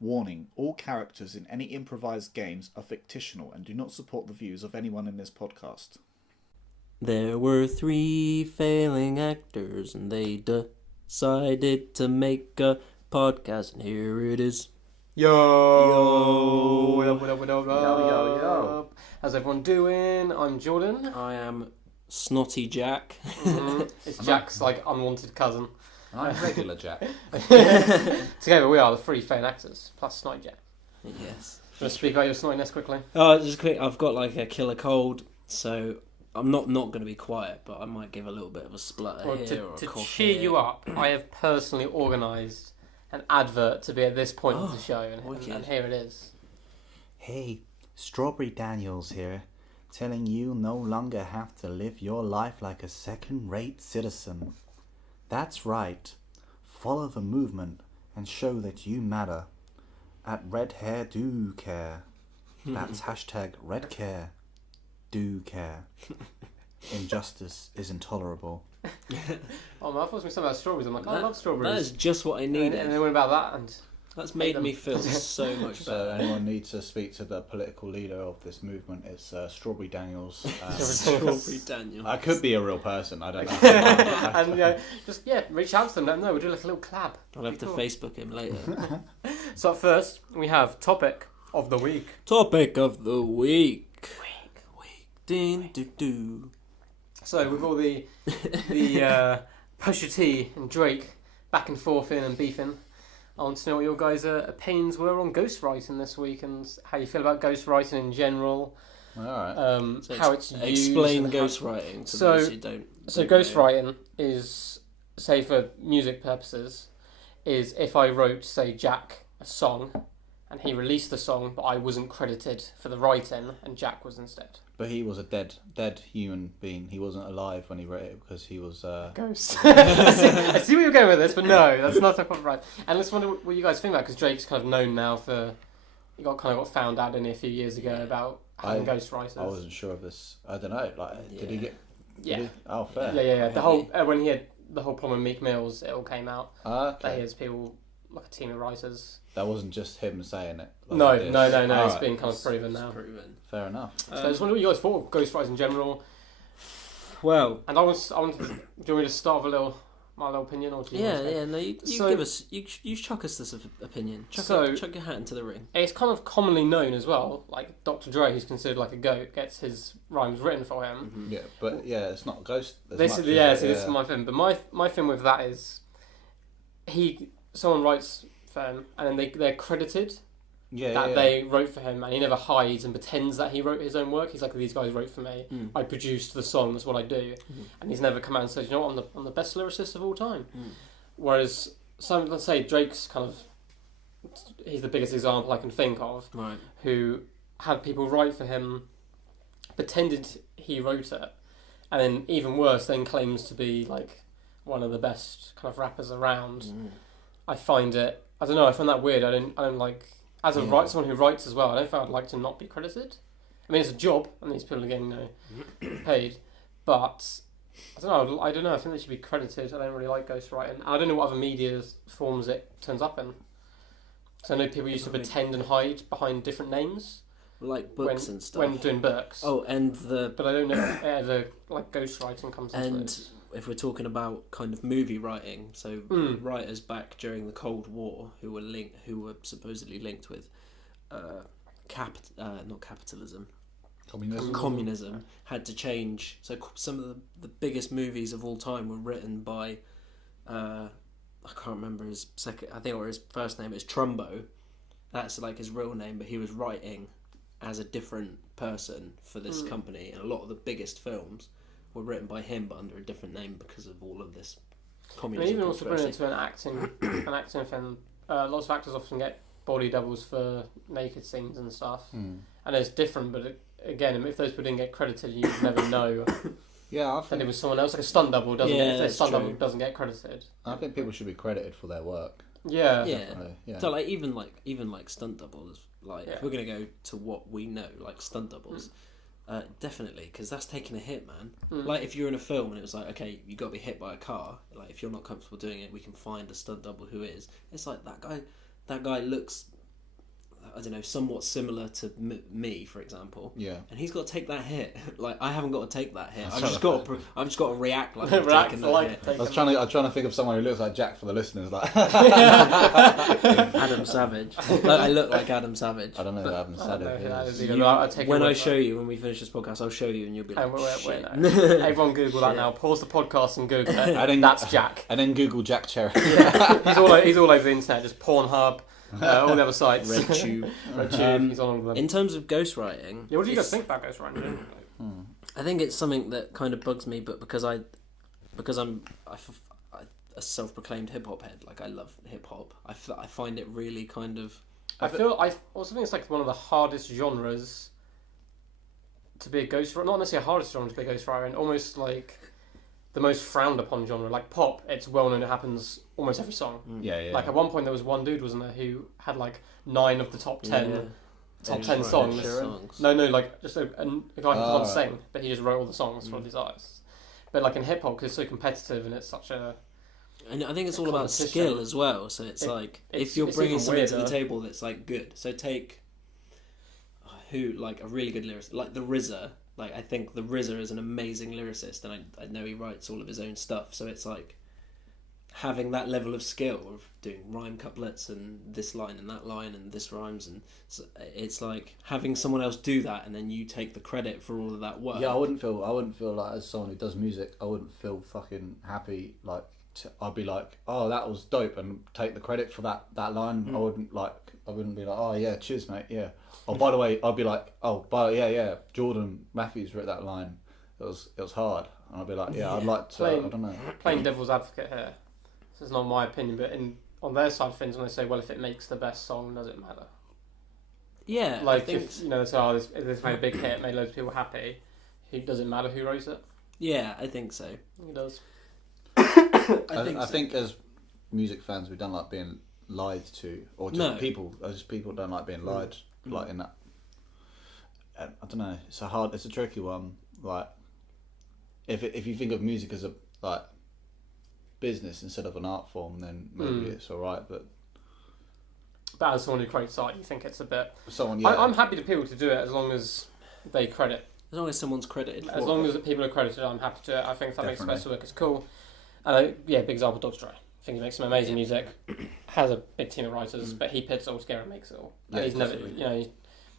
Warning, all characters in any improvised games are fictional and do not support the views of anyone in this podcast. There were 3 failing actors and they decided to make a podcast, and here it is. Yo! What up, what up, what up, Yo. How's everyone doing? I'm Jordan. I am Snotty Jack. It's Jack's unwanted cousin. I'm regular Jack. Together we are the 3 failing actors, plus Snotty Jack. Yes. Do you want to speak about your snottiness quickly? Oh, just quick. I've got a killer cold, so I'm not going to be quiet, but I might give a little bit of a splutter here or a to cough cheer here. you up, I have personally organised an advert to be at this point of the show, and here it is. Hey, Strawberry Daniels here, telling you no longer have to live your life like a second-rate citizen. That's right. Follow the movement and show that you matter. At Red Hair Do Care. That's hashtag Red Care. Do care. Injustice is intolerable. Oh man, I thought it was something about strawberries. I'm like, I love strawberries. That is just what I needed. And then went about that, and That's made me feel so much So better. anyone needs to speak to the political leader of this movement, it's Strawberry Daniels. Strawberry Daniel. I could be a real person, I don't know. and just reach out to them. Let them know. We'll do like a little collab. I'll have to Facebook him later. So first, we have topic of the week. Topic of the week. Ding do do. So with all the Pusha T and Drake back and forth in and beefing, I want to know what your guys' opinions were on ghostwriting this week and how you feel about ghostwriting in general. Alright. So How it's used. explain and how- ghostwriting to So- those who don't. So don't know. ghostwriting is, say for music purposes, is if I wrote, say, Jack a song and he released the song but I wasn't credited for the writing and Jack was instead. But he was a dead human being. He wasn't alive when he wrote it because he was... Ghost. I see where you're going with this, but no, that's not quite right. And let's wonder what you guys think about, because Drake's kind of known now for... He got found out a few years ago about having ghostwriters. I wasn't sure of this. I don't know. Did he get... Yeah. Did he? Oh, fair. Yeah. The whole when he had the whole problem with Meek Mills, it all came out. That Okay. he has people, like a team of writers. That wasn't just him saying it. No. It is. It's Alright. been kind of proven now. Proven. Fair enough. So I just wonder what you guys thought of ghostwriters in general. Well, And I want to, do you want me to start with my little opinion, or do you want to say? no, you So- give us, you chuck us this opinion. Chuck your hat into the ring. It's kind of commonly known as well, like Dr. Dre, who's considered like a goat, gets his rhymes written for him. Yeah, but it's not Ghost. as This much, is is it? this is my thing. But my thing with that is, someone writes for him, and then they're credited that they wrote for him, and he never hides and pretends that he wrote his own work. He's like, these guys wrote for me. I produced the song. That's what I do. And he's never come out and said, you know what, I'm the best lyricist of all time. Whereas let's say Drake's he's the biggest example I can think of, Right. who had people write for him, pretended he wrote it, and then even worse, then claims to be like one of the best kind of rappers around. I find that weird. I don't like, as someone who writes as well, I don't think I'd like to not be credited. I mean, it's a job and these people are getting paid, but I don't know, I think they should be credited. I don't really like ghostwriting, and I don't know what other media forms it turns up in. So I know people used to pretend and hide behind different names, Like books and stuff. when doing books. Oh, and But I don't know if ever ghostwriting comes into and it. if we're talking about kind of movie writing, so writers back during the Cold War who were supposedly linked with not capitalism, communism, had to change. So some of the biggest movies of all time were written by I can't remember his second. I think or his first name is Trumbo. That's like his real name, but he was writing as a different person for this company, and a lot of the biggest films were written by him, but under a different name because of all of this And communism. even also bring it controversy. to an acting thing. Lots of actors often get body doubles for naked scenes and stuff, and it's different. But again, if those people didn't get credited, you would never know Yeah, I that think it was someone else. Like a stunt double doesn't. Yeah, If a that's stunt true. double doesn't get credited. I think people should be credited for their work. Yeah. Yeah. So even like stunt doubles, if we're gonna go to what we know, like stunt doubles, definitely, because that's taking a hit, man. Like if you're in a film and it was like, okay, you got to be hit by a car. Like if you're not comfortable doing it, we can find a stunt double who is. It's like that guy looks I don't know, somewhat similar to me, for example. Yeah. And he's got to take that hit. Like, I haven't got to take that hit. That's I've not just a got to. I've just got to react like I've React taken that like hit. taking I was trying to think of someone who looks like Jack for the listeners. Like Adam Savage. Like, I look like Adam Savage. I don't know who Adam I don't know Savage who that is. is either. I'll take When your I word for show it. you, when we finish this podcast, I'll show you, and you'll be like, Wait, shit. no. Everyone Google that Shit. now. Pause the podcast and Google it. I didn't- That's Jack. And then Google Jack Cherry. He's all over the internet. Just Pornhub, all the other sites. RedTube. RedTube. He's on all of them. In terms of ghostwriting, Yeah, what do you guys it's- think about ghostwriting? I think it's something that kind of bugs me, but because I'm a self-proclaimed hip hop head, like I love hip hop. I find it really kind of. I also think it's like one of the hardest genres to be a ghostwriter. Not necessarily the hardest genre to be a ghostwriter, and almost like the most frowned upon genre. Like pop, it's well known it happens almost every song. Yeah. Like at one point there was one dude, wasn't there, who had like 9 of the top 10 Yeah. top Yeah, 10 right, songs. songs. No, like just a guy who can't right. sing, but he just wrote all the songs for these artists. But like in hip hop, because it's so competitive and it's such a And I think it's all about competition. skill as well. So it's like if you're it's bringing even something to the weirder. table that's like good. So take who like a really good lyricist, like the RZA. Like I think the RZA is an amazing lyricist, and I know he writes all of his own stuff. So it's like having that level of skill of doing rhyme couplets and this line and that line and this rhymes, and so it's like having someone else do that, and then you take the credit for all of that work. Yeah, I wouldn't feel like, as someone who does music, I wouldn't feel fucking happy. Like I'd be like, oh, that was dope, and take the credit for that line. I wouldn't be like, oh yeah, cheers mate, yeah. Oh, by the way, I'd be like, oh, yeah, Jordan Matthews wrote that line. It was hard, and I'd be like, yeah, I'd like to. I don't know. Playing devil's advocate here. This is not my opinion, but on their side of things, when they say, well, if it makes the best song, does it matter? Yeah, Like I think if they say, oh, this made a big hit, made loads of people happy. Does it matter who wrote it? yeah, I think so. It does. I think as music fans, we don't like being lied to, or just people don't like being lied, like in that. I don't know. It's a tricky one. Like, if you think of music as a like business instead of an art form, then maybe it's all right. But as someone who creates art, you think it's a bit. someone, I'm happy to people to do it as long as they credit. As long as someone's credited for As long as people are credited, I'm happy to do it. I think if that makes the Definitely. best work, it's cool. And big example, Dr. Dre. I think he makes some amazing music. Has a big team of writers, but he puts it all together and makes it all. And Yeah, he's never, definitely. he's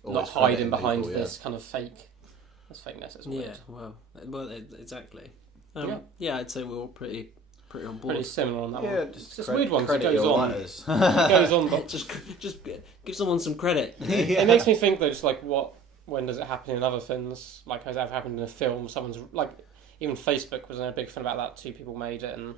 always not hiding crediting behind people, yeah. this kind of fake. This fakeness. It's weird. Yeah, well, exactly. Yeah. I'd say we're all pretty on board. Pretty similar on that one. Yeah, It's just a weird one. 'cause It credit goes your on. writers. It goes on, but just give someone some credit. it makes me think though, just like when does it happen in other things? Like has that happened in a film? Someone's like, even Facebook was a big fan about that. 2 people made it and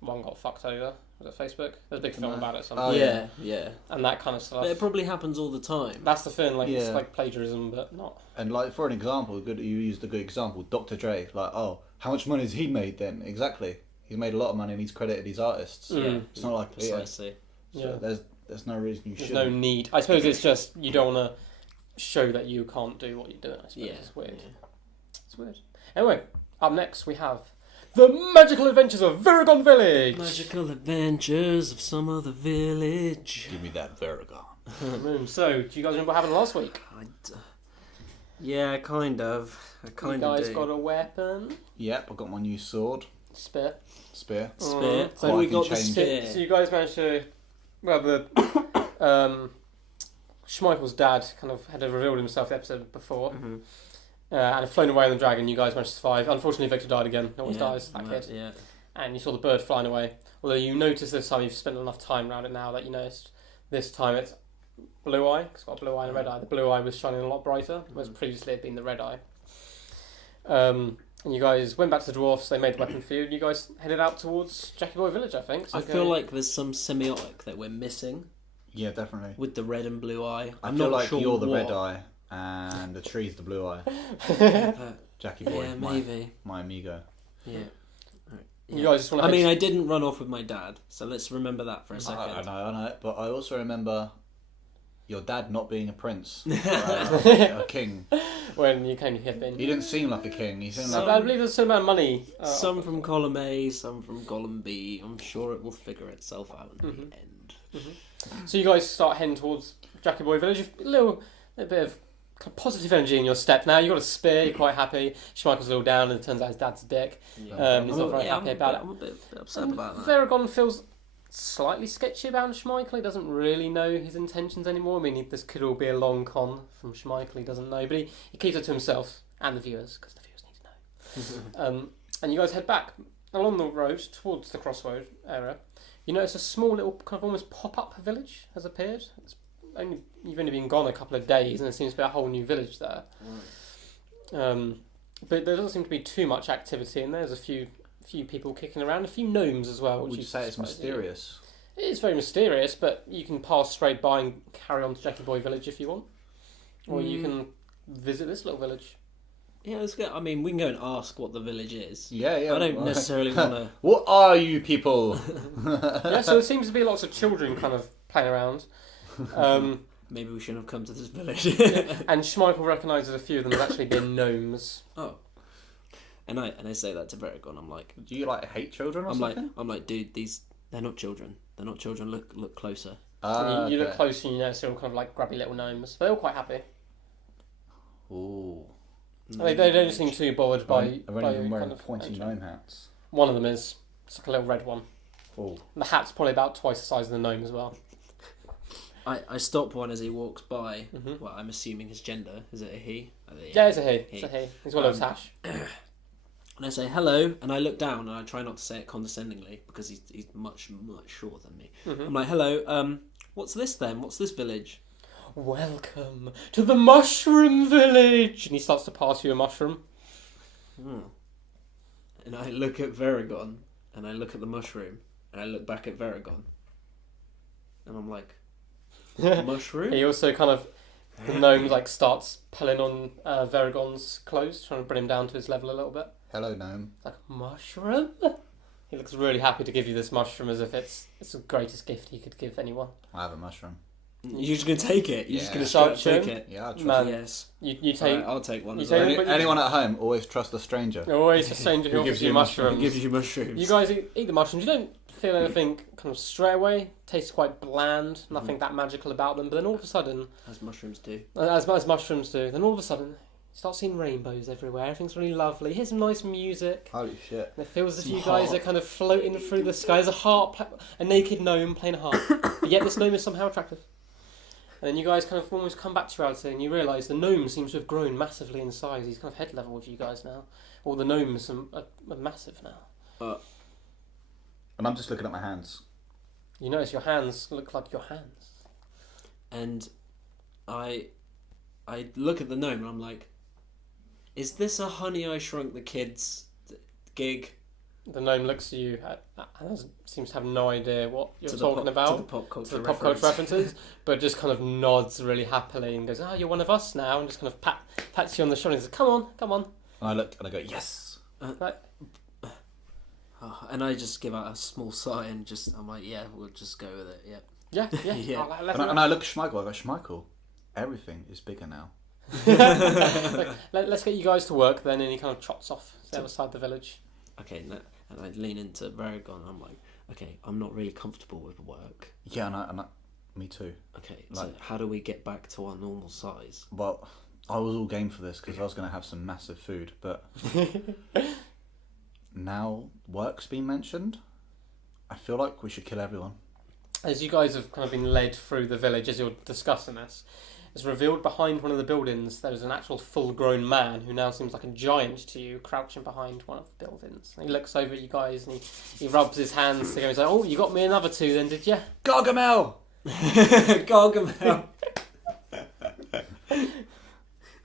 one got fucked over. Was it Facebook? There's a big film about it. Oh, yeah. And that kind of stuff. But it probably happens all the time. That's the thing. Like it's Yeah. like plagiarism, but not. And like for an example, you used a good example, Dr. Dre. Like, oh, how much money has he made then? Exactly, he's made a lot of money and he's credited his artists. Mm. It's not like Precisely. So there's no reason you There's should. no need. I suppose it's just you don't want to show that you can't do what you're doing. I suppose Yeah. it's weird. It's weird. Anyway, up next we have The Magical Adventures of Veragon Village. Magical adventures of some other village. Give me that Veragon. So, do you guys remember what happened last week? Yeah, kind of. I kind You of guys do. got a weapon? Yep, I got my new sword, Spear. spear. Spear. So So we I can got the change spear. So you guys managed to... Well, the... Schmeichel's dad kind of had revealed himself the episode before. Mhm. And had flown away on the dragon. You guys managed to survive. Unfortunately, Victor died again. He always Yeah, dies, that kid. Yeah. And you saw the bird flying away. Although you notice this time, you've spent enough time around it now that you noticed this time it's blue eye. It's got a blue eye and a red eye. The blue eye was shining a lot brighter, whereas previously it had been the red eye. And you guys went back to the dwarfs, they made the weapon for you, and you guys headed out towards Jackie Boy Village, I think. So I feel like there's some semiotic that we're missing Yeah, definitely. with the red and blue eye. I I'm feel not like sure you're the what. red eye and the tree's the blue eye. But, Jackie Boy, yeah, maybe. my amigo. Yeah. You guys just want to I mean, I didn't run off with my dad, so let's remember that for a second. I know, but I also remember your dad not being a prince, a king. when you came here, then. He didn't seem like a king. He seemed So like I believe there's some amount of money. Some from column A, some from column B. I'm sure it will figure itself out in the end. So you guys start heading towards Jackie Boy Village. A little bit of positive energy in your step now. You got a spear. You're quite happy. Schmeichel's a little down, and it turns out his dad's a dick. Yeah. He's not very happy about it. I'm a bit upset about that. Veragon feels slightly sketchy about Schmeichel. He doesn't really know his intentions anymore. I mean, this could all be a long con from Schmeichel. He doesn't know, but he keeps it to himself and the viewers, because the viewers need to know. And you guys head back along the road towards the crossroad area. You notice a small little kind of almost pop-up village has appeared. You've only been gone a couple of days, and there seems to be a whole new village there. Right. But there doesn't seem to be too much activity in there. There's a few people kicking around, a few gnomes as well. Would you say it's mysterious? It is very mysterious, but you can pass straight by and carry on to Jackie Boy Village if you want. Or you can visit this little village. Yeah, let's go. I mean, we can go and ask what the village is. Yeah. I don't necessarily want to... What are you people? Yeah, so there seems to be lots of children kind of playing around. Maybe we shouldn't have come to this village. And Schmeichel recognises a few of them as actually being gnomes. Oh. And I say that to Veragon. I'm like... Do you hate children or something? I'm like, dude, they're not children. They're not children. Look closer. You look closer and you notice they're all kind of like grubby little gnomes. They're all quite happy. Ooh. They don't seem too bothered by... Are any of them wearing pointy gnome hats? One of them is. It's like a little red one. Ooh. The hat's probably about twice the size of the gnome as well. I stop one as he walks by. Mm-hmm. Well, I'm assuming his gender. Is it a he? Yeah, it's a he. It's a he. He's got a sash. And I say hello, and I look down, and I try not to say it condescendingly because he's much shorter than me. Mm-hmm. I'm like, hello. What's this then? What's this village? Welcome to the Mushroom Village. And he starts to pass you a mushroom. And I look at Veragon, and I look at the mushroom, and I look back at Veragon, and I'm like, mushroom? He also kind of, the gnome starts pulling on Veragon's clothes, trying to bring him down to his level a little bit. Hello, gnome. Like, mushroom? He looks really happy to give you this mushroom as if it's the greatest gift he could give anyone. I have a mushroom. You're just going to take it? You're just going to take it? Yeah, I'll trust Man, yes. You take... I'll take one. Anyone at home, always trust a stranger. Always a stranger who gives you mushrooms. Gives you mushrooms. You guys eat the mushrooms. You don't feel anything kind of straight away. Tastes quite bland. Nothing that magical about them. But then all of a sudden... As mushrooms do. As mushrooms do. Then all of a sudden, you start seeing rainbows everywhere. Everything's really lovely. You hear some nice music. Holy shit. And it feels as if you guys are kind of floating through the sky. There's a naked gnome playing a harp. But yet this gnome is somehow attractive. And then you guys kind of almost come back to reality and you realise the gnome seems to have grown massively in size. He's kind of head level with you guys now. All the gnomes are massive now. And I'm just looking at my hands. You notice your hands look like your hands. And I look at the gnome and I'm like, is this a Honey I Shrunk the Kids gig? The gnome looks at you and seems to have no idea what you're talking about. To the pop culture references, but just kind of nods really happily and goes, "Oh, you're one of us now," and just kind of pats you on the shoulder and says, "Come on." And I look and I go, "Yes." Right. And I just give out a small sigh and I'm like, "Yeah, we'll just go with it." Yeah. Yeah. And I look at Schmeichel. I go, "Schmeichel, everything is bigger now." Let's get you guys to work then, and he kind of trots off to the other side of the village. Okay, and I lean into Veragon and I'm like, okay, I'm not really comfortable with work. Yeah, and I me too. Okay, so how do we get back to our normal size? Well, I was all game for this because I was going to have some massive food, but now work's been mentioned, I feel like we should kill everyone. As you guys have kind of been led through the village as you're discussing this, it's revealed behind one of the buildings there's an actual full-grown man who now seems like a giant to you, crouching behind one of the buildings. And he looks over at you guys and he rubs his hands together and says, "Oh, you got me another two then, did you?" Gargamel! Gargamel!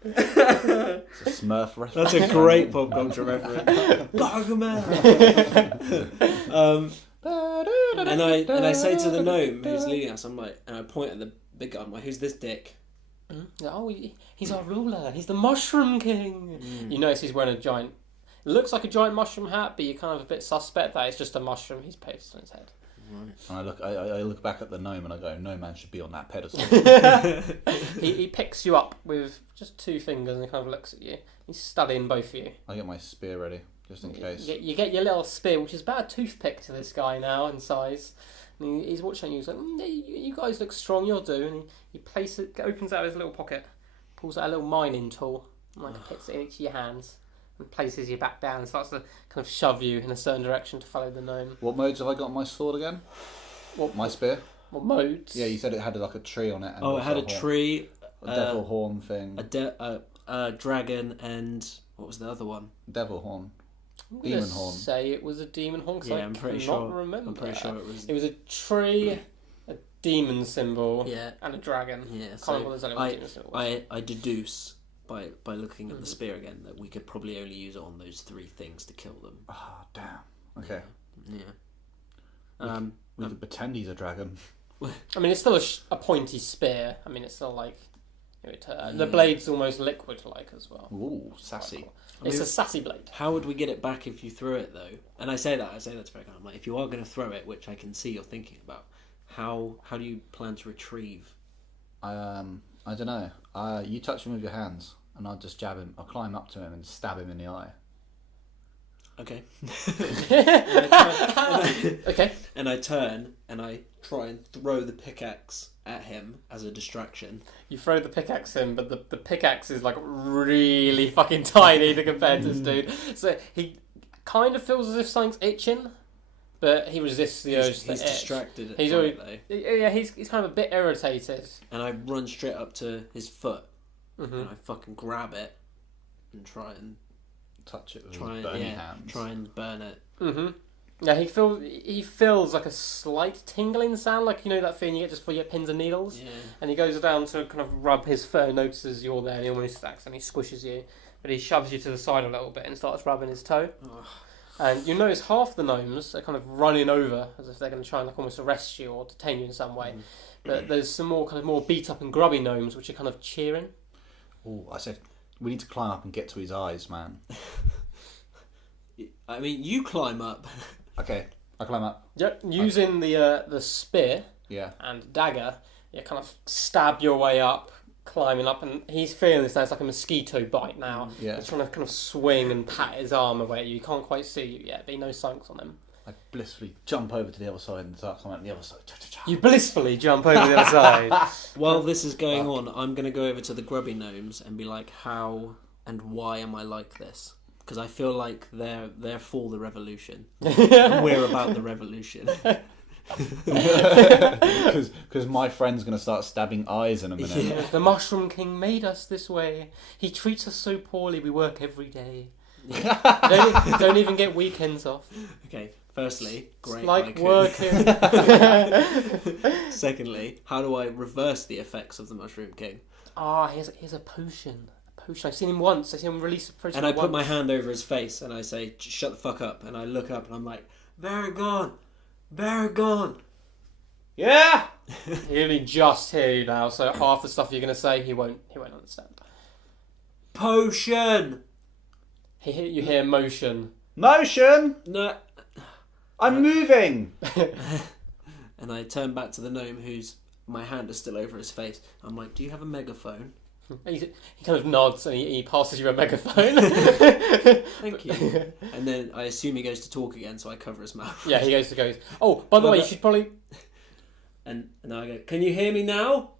It's a Smurf reference. That's a great pop culture reference. Gargamel! And I say to the gnome who's leading us, I'm like, and I point at the big guy, I'm like, "Who's this dick?" "Oh, he's our ruler. He's the Mushroom King." You notice he's wearing it looks like a giant mushroom hat, but you're kind of a bit suspect that it's just a mushroom he's pasted on his head. And I look back at the gnome and I go, "No man should be on that pedestal." He picks you up with just two fingers and he kind of looks at you. He's studying both of you. I get my spear ready. just in case. You get your little spear, which is about a toothpick to this guy now in size. And he's watching you. He's like, "You guys look strong. You'll do." And he opens out his little pocket, pulls out a little mining tool, and puts it in each of your hands, and places you back down, and starts to kind of shove you in a certain direction to follow the gnome. What modes have I got on my sword again? My spear? What modes? Yeah, you said it had like a tree on it. And it had a tree, a devil horn thing. A dragon, and what was the other one? Devil horn. I'm Demon horn. Say it was a demon horn. Yeah, I'm pretty sure. Remember. I'm pretty sure it was. It was a tree, a demon symbol, Yeah. and a dragon. Yeah, I deduce by looking at the spear again that we could probably only use it on those three things to kill them. Oh, damn. Okay. Yeah. We could pretend he's a dragon. I mean, it's still a pointy spear. I mean, it's still like the blade's almost liquid-like as well. Ooh, sassy. Cool. It's a sassy blade. How would we get it back if you threw it though? And I say that to Veragon. I'm like, if you are going to throw it, which I can see you're thinking about, how do you plan to retrieve? I don't know. You touch him with your hands, and I'll just jab him. I'll climb up to him and stab him in the eye. Okay. Okay. And I turn and I try and throw the pickaxe at him as a distraction. You throw the pickaxe in, but the pickaxe is like really fucking tiny to compare to this dude. So he kind of feels as if something's itching, but he resists the urge to He's itch. distracted. He's already, yeah, he's kind of a bit irritated. And I run straight up to his foot Mm-hmm. and I fucking grab it and try and Touch it with his burning hands. Try and burn it. Mm-hmm. Yeah, he feels like a slight tingling sound, like that feeling you get just before you get pins and needles. Yeah. And he goes down to kind of rub his foot and notices you're there, and he almost accidentally squishes you. But he shoves you to the side a little bit and starts rubbing his toe. Oh. And you notice half the gnomes are kind of running over as if they're going to try and almost arrest you or detain you in some way. But there's some more beat up and grubby gnomes which are kind of cheering. Oh, I said we need to climb up and get to his eyes, man. I mean, you climb up. Okay, I climb up. Yep, using the spear and dagger, you kind of stab your way up, climbing up, and he's feeling this now. It's like a mosquito bite now. Yeah. He's trying to kind of swing and pat his arm away at you. He can't quite see you yet, but he knows something's on him. I blissfully jump over to the other side and start climbing up the other side. You blissfully jump over the other side. While this is going on, I'm going to go over to the grubby gnomes and be like, how and why am I like this? Because I feel like they're for the revolution. And we're about the revolution. Because my friend's going to start stabbing eyes in a minute. Yeah. The Mushroom King made us this way. He treats us so poorly, we work every day. Don't even get weekends off. Okay, firstly, great. It's like haiku. working. Secondly, how do I reverse the effects of the Mushroom King? Here's a potion. I've seen him once. I've seen him release a potion. And I put my hand over his face and I say, shut the fuck up. And I look up and I'm like, Veragon! Yeah! He only just hear you now, so half the stuff you're going to say, he won't understand. Potion! You hear motion. Motion! No. I'm moving! And I turn back to the gnome my hand is still over his face. I'm like, do you have a megaphone? He kind of nods and he passes you a megaphone. Thank you. And then I assume he goes to talk again, so I cover his mouth. Yeah, he goes. Oh, by the way, you should probably. And I go, can you hear me now?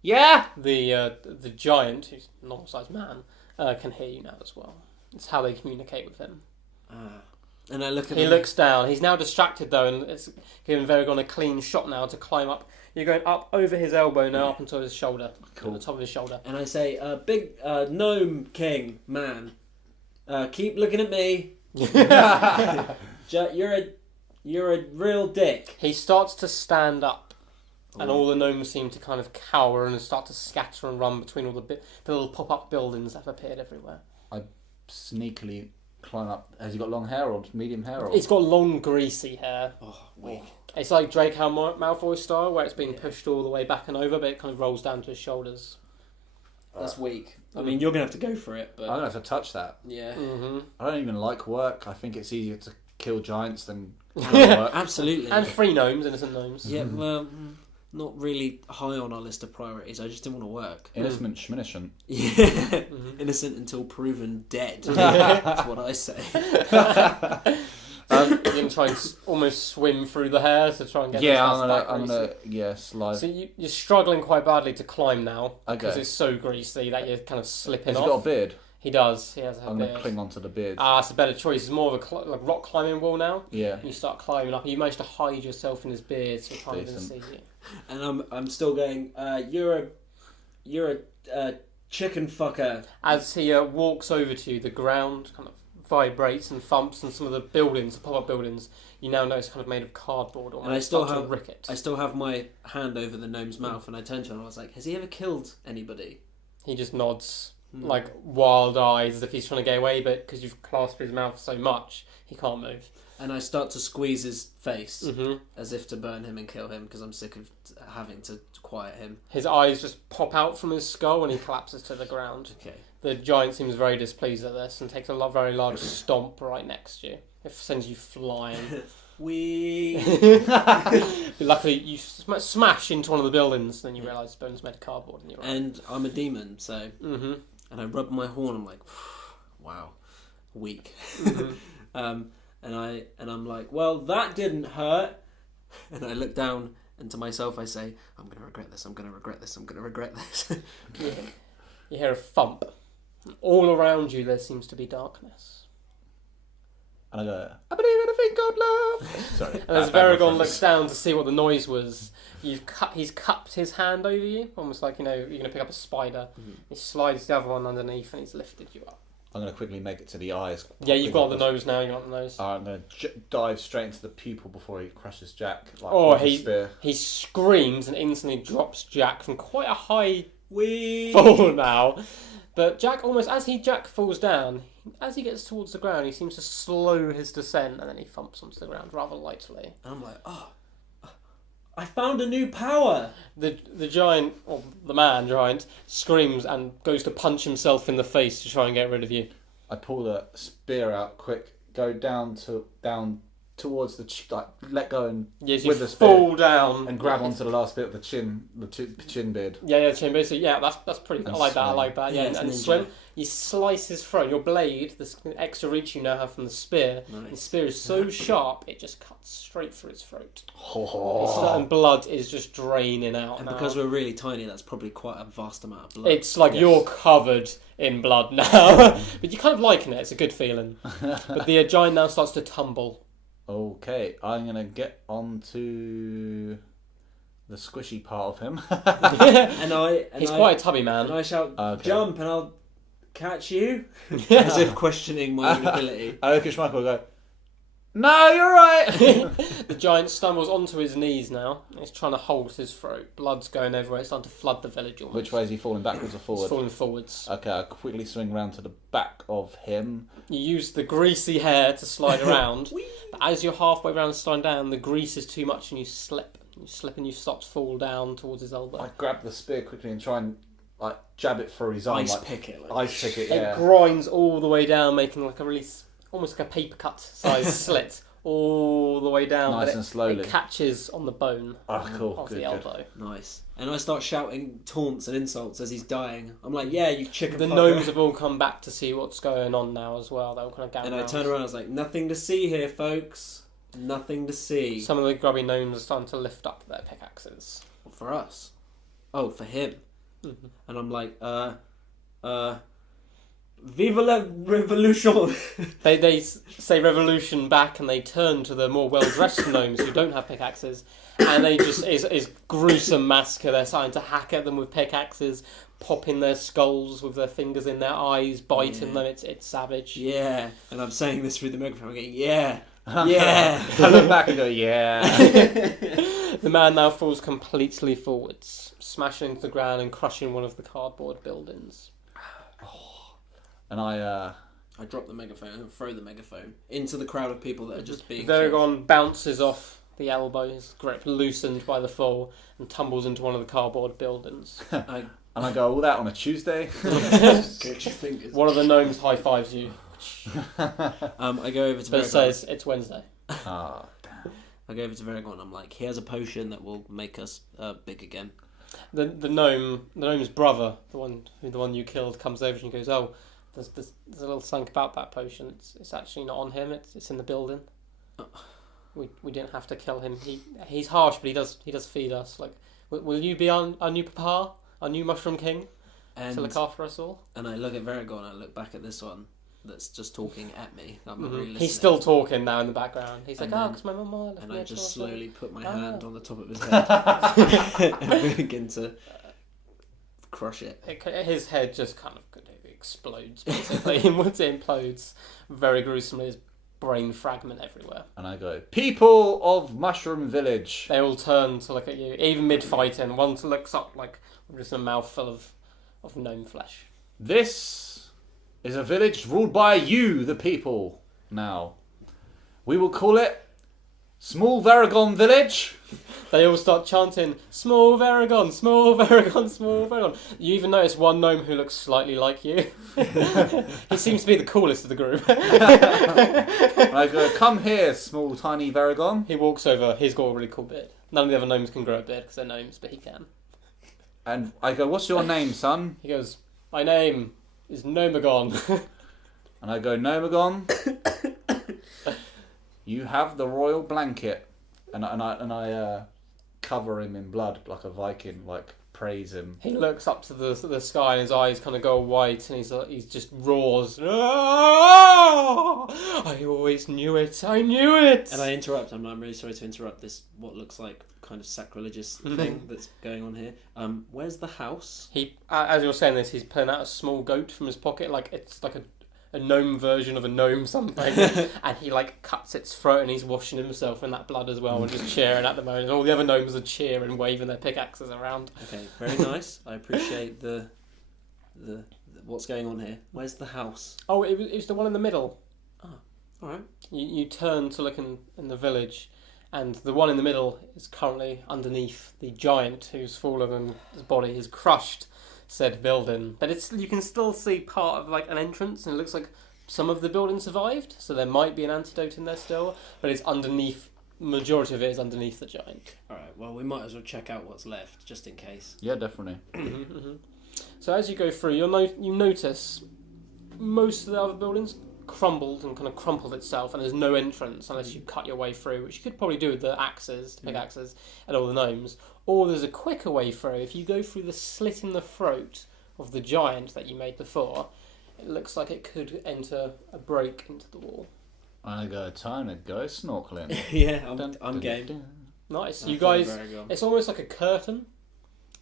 Yeah! The giant, who's a normal-sized man, can hear you now as well. It's how they communicate with him. And I look at He looks down. He's now distracted though, and it's giving Veragon a clean shot now to climb up. You're going up over his elbow now, up until his shoulder. Cool. At the top of his shoulder. And I say, big gnome king man, keep looking at me. You're a real dick. He starts to stand up, and all the gnomes seem to kind of cower and start to scatter and run between all the little pop-up buildings that have appeared everywhere. I sneakily climb up. Has he got long hair or medium hair? Or? He's got long, greasy hair. Oh, weak. It's like Draco Malfoy style, where it's being pushed all the way back and over, but it kind of rolls down to his shoulders. That's weak. I mean, you're going to have to go for it, but... I don't have to touch that. Yeah. Mm-hmm. I don't even like work. I think it's easier to kill giants than work. Absolutely. And free gnomes, innocent gnomes. Yeah, well... not really high on our list of priorities. I just didn't want to work. Innocent schminnocent. Yeah. Innocent until proven dead. That's what I say. You're going to try and almost swim through the hair to try and get I'm gonna slide. So you're struggling quite badly to climb now because Okay. it's so greasy that you're kind of slipping Has off. he got a beard? He does. He has a I'm beard. gonna cling onto the beard. It's a better choice. It's more of a like rock climbing wall now. Yeah. You start climbing up. You manage to hide yourself in his beard, so you can't even see you. And I'm still going. You're a chicken fucker. As he walks over to you, the ground kind of vibrates and thumps, and some of the buildings, the pop-up buildings, you now notice kind of made of cardboard. Or And I still have ricket. I still have my hand over the gnome's mouth, and I turned to him and I was like, "Has he ever killed anybody?" He just nods, like wild eyes, as if he's trying to get away, but because you've clasped his mouth so much, he can't move. And I start to squeeze his face as if to burn him and kill him because I'm sick of having to quiet him. His eyes just pop out from his skull and he collapses to the ground. Okay. The giant seems very displeased at this and takes a very large stomp right next to you. It sends you flying. Luckily, you smash into one of the buildings, then you realise the building's made of cardboard. And, you're right. And I'm a demon, so... And I rub my horn, I'm like, wow, weak. And I'm like, well, that didn't hurt. And I look down, and to myself I say, I'm going to regret this, I'm going to regret this, I'm going to regret this. You hear a thump. All around you there seems to be darkness. And I go, I believe in a thing called love. Sorry. And as Veragon looks down to see what the noise was, he's cupped his hand over you, almost like, you're going to pick up a spider. He slides the other one underneath and he's lifted you up. I'm going to quickly make it to the eyes. Yeah, you've got the nose now, you got the nose. I'm going to dive straight into the pupil before he crushes Jack. He screams and instantly drops Jack from quite a high fall now. But Jack falls down, as he gets towards the ground, he seems to slow his descent and then he thumps onto the ground rather lightly. And I'm like, I found a new power! The giant, or the man giant, screams and goes to punch himself in the face to try and get rid of you. I pull the spear out quick, go down towards the let go and with the spear, fall down and grab onto the last bit of the chin beard. Yeah, chin beard. So yeah, that's pretty. I like that. Yeah, and swim. You slice his throat. Your blade, this extra reach you now have from the spear. Nice. The spear is so sharp it just cuts straight through his throat. And blood is just draining out. And because we're really tiny, that's probably quite a vast amount of blood. It's like you're covered in blood now, but you're kind of liking it. It's a good feeling. But the giant now starts to tumble. Okay, I'm going to get onto the squishy part of him. He's quite a tubby man. And I shout, jump, and I'll catch you. As if questioning my own ability. I look at Schmeichel and go, no, you're right. The giant stumbles onto his knees now. He's trying to hold his throat. Blood's going everywhere. It's starting to flood the village almost. Which way is he falling, backwards or forward? He's falling forwards. Okay, I quickly swing round to the back of him. You use the greasy hair to slide around. But as you're halfway around sliding down, the grease is too much and you slip. You slip and you start to fall down towards his elbow. I grab the spear quickly and try and jab it through his arm. Ice pick it, yeah. It grinds all the way down, making like a really, almost like a paper cut size slit. All the way down. Nice and slowly. It catches on the bone of the elbow. Nice. And I start shouting taunts and insults as he's dying. I'm like, yeah, you chicken The fucker. gnomes have all come back to see what's going on now as well. They're all kind of gathered And I turn around and I was like, nothing to see here, folks. Nothing to see. Some of the grubby gnomes are starting to lift up their pickaxes. For us. Oh, for him. Mm-hmm. And I'm like, Viva la revolution! They say revolution back and they turn to the more well-dressed gnomes who don't have pickaxes and they just is gruesome massacre. They're starting to hack at them with pickaxes, popping their skulls with their fingers in their eyes, biting them. It's savage. Yeah. And I'm saying this through the microphone. I'm going, yeah. Yeah. I look back and go, yeah. The man now falls completely forwards, smashing into the ground and crushing one of the cardboard buildings. And I drop the megaphone and throw the megaphone into the crowd of people that are just being... Veragon bounces off the elbow, his grip loosened by the fall, and tumbles into one of the cardboard buildings. And I go, all that on a Tuesday? Get your fingers. One of the gnomes high-fives you. I go over to But Veragon. it says it's Wednesday. Ah, damn. I go over to Veragon and I'm like, he has a potion that will make us big again. The gnome's brother, the one you killed, comes over and he goes, "Oh, there's a little something about that potion. It's actually not on him. It's in the building. We didn't have to kill him. He's harsh, but he does feed us. Like, will you be our new papa, our new Mushroom King, to look after us all?" And I look at Veragon and I look back at this one that's just talking at me. I'm not really listening. He's still talking now in the background. He's like, because my mum left me. And I just slowly put my hand on the top of his head and begin to crush it. His head just kind of explodes, basically. And once it implodes, very gruesomely, his brain fragment everywhere. And I go, "People of Mushroom Village." They all turn to look at you, even mid-fighting. One looks up like just a mouthful of gnome flesh. This is a village ruled by you, the people. Now, we will call it Small Veragon Village. They all start chanting, "Small Veragon, Small Veragon, Small Veragon." You even notice one gnome who looks slightly like you. He seems to be the coolest of the group. I go, "Come here, small tiny Veragon." He walks over. He's got a really cool beard. None of the other gnomes can grow a beard because they're gnomes, but he can. And I go, "What's your name, son?" He goes, "My name is Nomagon." And I go, "Nomagon, you have the royal blanket." And I cover him in blood like a Viking, like praise him. He looks up to the sky and his eyes kind of go white and he's just roars. "Ah! I always knew it. I knew it." And I interrupt. I'm really sorry to interrupt this. What looks like kind of sacrilegious thing that's going on here. Where's the house? He, as you're saying this, he's pulling out a small goat from his pocket, like it's like a gnome version of a gnome something, and he like cuts its throat and he's washing himself in that blood as well and just cheering at the moment. And all the other gnomes are cheering, waving their pickaxes around. Okay, very nice. I appreciate the what's going on here. Where's the house? Oh, it was the one in the middle. Oh, all right. You turn to look in the village, and the one in the middle is currently underneath the giant who's fallen and his body is crushed said building. But you can still see part of like an entrance, and it looks like some of the building survived, so there might be an antidote in there still, but it's underneath. Majority of it is underneath the giant. Alright, well, we might as well check out what's left, just in case. Yeah, definitely. So as you go through, you notice most of the other buildings crumbled and kind of crumpled itself, and there's no entrance unless you cut your way through, which you could probably do with the pickaxes, and all the gnomes. Or there's a quicker way through. If you go through the slit in the throat of the giant that you made before, it looks like it could enter a break into the wall. I go, "Time to go snorkeling." Yeah, I'm game. Nice. You guys, it's almost like a curtain.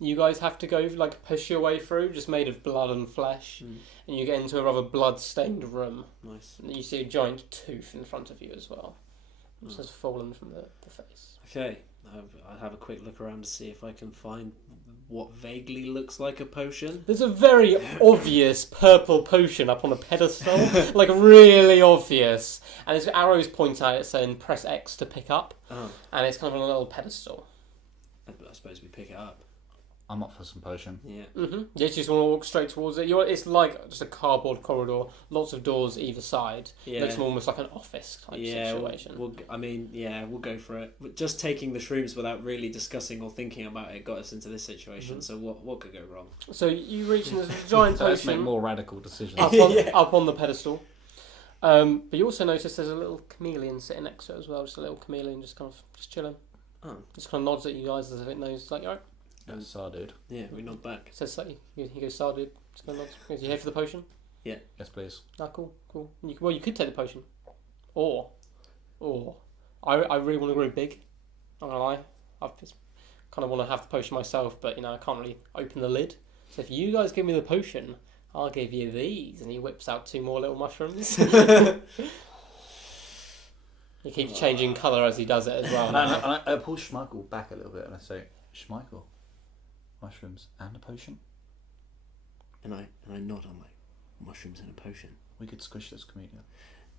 You guys have to go like push your way through, just made of blood and flesh, and you get into a rather blood-stained room. Nice. And you see a giant tooth in front of you as well, which has fallen from the face. Okay, I'll have a quick look around to see if I can find what vaguely looks like a potion. There's a very obvious purple potion up on a pedestal, like really obvious, and its arrows point out it saying "press X to pick up," and it's kind of on a little pedestal. I suppose we pick it up. I'm up for some potion. Yeah. You just want to walk straight towards it. It's like just a cardboard corridor, lots of doors either side. Yeah. Looks almost like an office type situation. We'll go for it. Just taking the shrooms without really discussing or thinking about it got us into this situation. So what could go wrong? So you reach into this giant Let's make potion more radical decisions. up on the pedestal. But you also notice there's a little chameleon sitting next to it as well. Just a little chameleon, just chilling. Oh. Just kind of nods at you guys as if it knows. It's like, alright. Sar, dude. Yeah, we nod back. Says so. He goes, "Sar, dude." Just kind of nods. Goes, "You here for the potion?" Yeah. Yes, please. Ah, cool. You could take the potion, or I really want to grow big. I'm not gonna lie. I just kind of want to have the potion myself, but I can't really open the lid. So if you guys give me the potion, I'll give you these. And he whips out 2 more little mushrooms. He keeps changing colour as he does it as well. And I pull Schmeichel back a little bit and I say, "Schmeichel, mushrooms and a potion?" And I nod. I'm like, "Mushrooms and a potion. We could squish this comedian."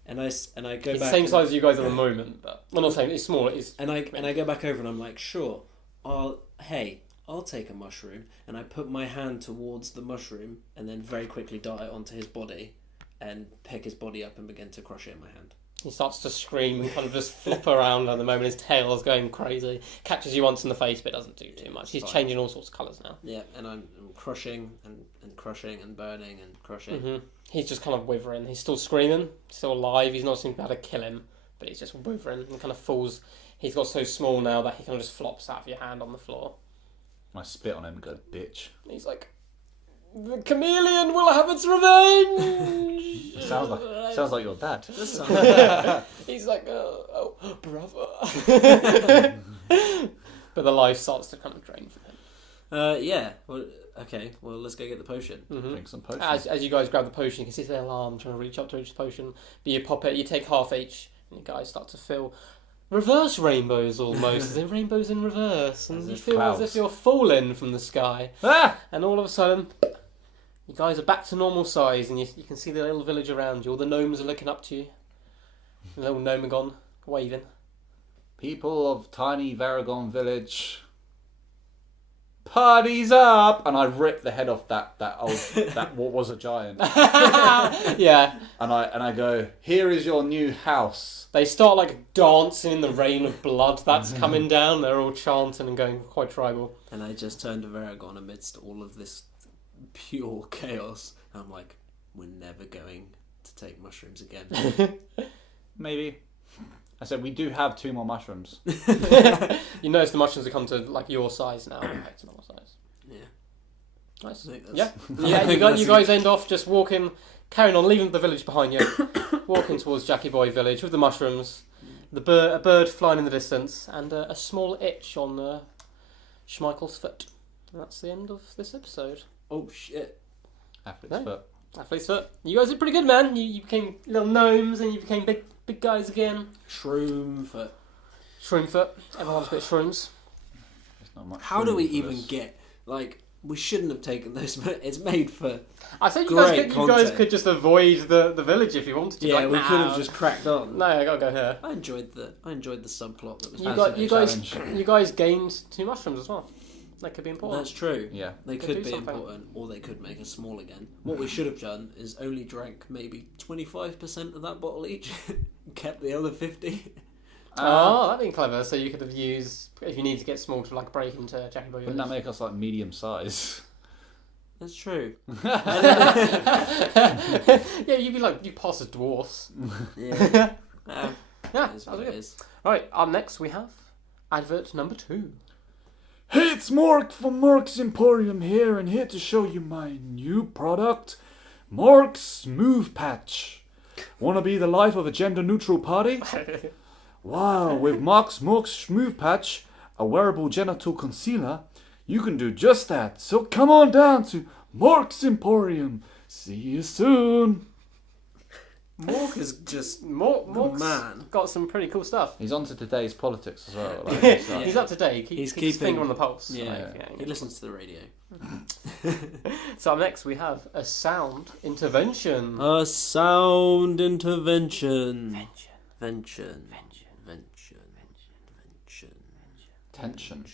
And I go He's back. the same size as you guys at the moment, but I'm not saying it's small. And I go back over and I'm like, "Sure, I'll take a mushroom," and I put my hand towards the mushroom and then very quickly dart it onto his body and pick his body up and begin to crush it in my hand. He starts to scream and kind of just flip around at the moment. His tail's going crazy. Catches you once in the face, but doesn't do too much. He's changing all sorts of colours now. Yeah, and I'm crushing and crushing and burning and crushing. Mm-hmm. He's just kind of withering. He's still screaming, still alive. He's not seeming to be able to kill him, but he's just withering and kind of falls. He's got so small now that he kind of just flops out of your hand on the floor. I spit on him and go, bitch. He's like, the chameleon will have its revenge. It sounds like your dad. He's like, oh, brother. But the life starts to kind of drain from him. Yeah. Well, okay. Well, let's go get the potion. Mm-hmm. Drink some potion. As you guys grab the potion, you can see the alarm trying to reach up to reach the potion. But you pop it, you take half each, and you guys start to feel reverse rainbows almost, as in rainbows in reverse. And you feel clouds. as if you're falling from the sky. Ah! And all of a sudden, you guys are back to normal size, and you can see the little village around you. All the gnomes are looking up to you. The little gnomegon waving. People of tiny Veragon village, party's up! And I rip the head off that what was a giant. Yeah. And I go, here is your new house. They start like dancing in the rain of blood that's coming down. They're all chanting and going quite tribal. And I just turned to Veragon amidst all of this pure chaos. I'm like, we're never going to take mushrooms again. Maybe. I said, we do have 2 more mushrooms. You notice the mushrooms have come to like your size now, back to normal size. Yeah. Nice. Yeah. Yeah, you guys end off just walking, carrying on, leaving the village behind you, walking towards Jackie Boy village with the mushrooms, a bird flying in the distance, and a small itch on Schmeichel's foot. And that's the end of this episode. Oh shit. Athlete's foot. Athlete's foot. You guys did pretty good, man. You became little gnomes and you became big guys again. Shroom foot. Shroom foot. Everyone's a bit shrooms. There's not much How do we room for even this. get, like, we shouldn't have taken those, but it's made for... I said you Great guys could just avoid the village if you wanted to. Yeah, like, we nah. could have just cracked on. No, I gotta go here. I enjoyed the subplot that was You guys gained 2 mushrooms as well. That could be important. That's true. Yeah. They Could could do be something. important, or they could make us small again. What we should have done is only drank maybe 25% of that bottle each, kept the other 50. Oh, that'd been clever. So you could have used, if you need to get small to like break into Jackie Boy. Wouldn't that make us like medium size? That's true. Yeah, you'd be like, you pass as dwarfs. Yeah. Yeah, That's that was what it good. is. Right, up next we have advert number 2. Hey, it's Mark from Mark's Emporium here, and here to show you my new product, Mark's Smooth Patch. Wanna be the life of a gender-neutral party? Wow, with Mark's Smooth Patch, a wearable genital concealer, you can do just that. So come on down to Mark's Emporium. See you soon. Mork is just Mork's man. got some pretty cool stuff. He's on to today's politics as well. Like, Yeah. He's up to date. He's Keeps his keeping- finger on the pulse. Yeah. Like, He listens to the radio. So up next we have a sound intervention. A sound intervention. Vention. tension.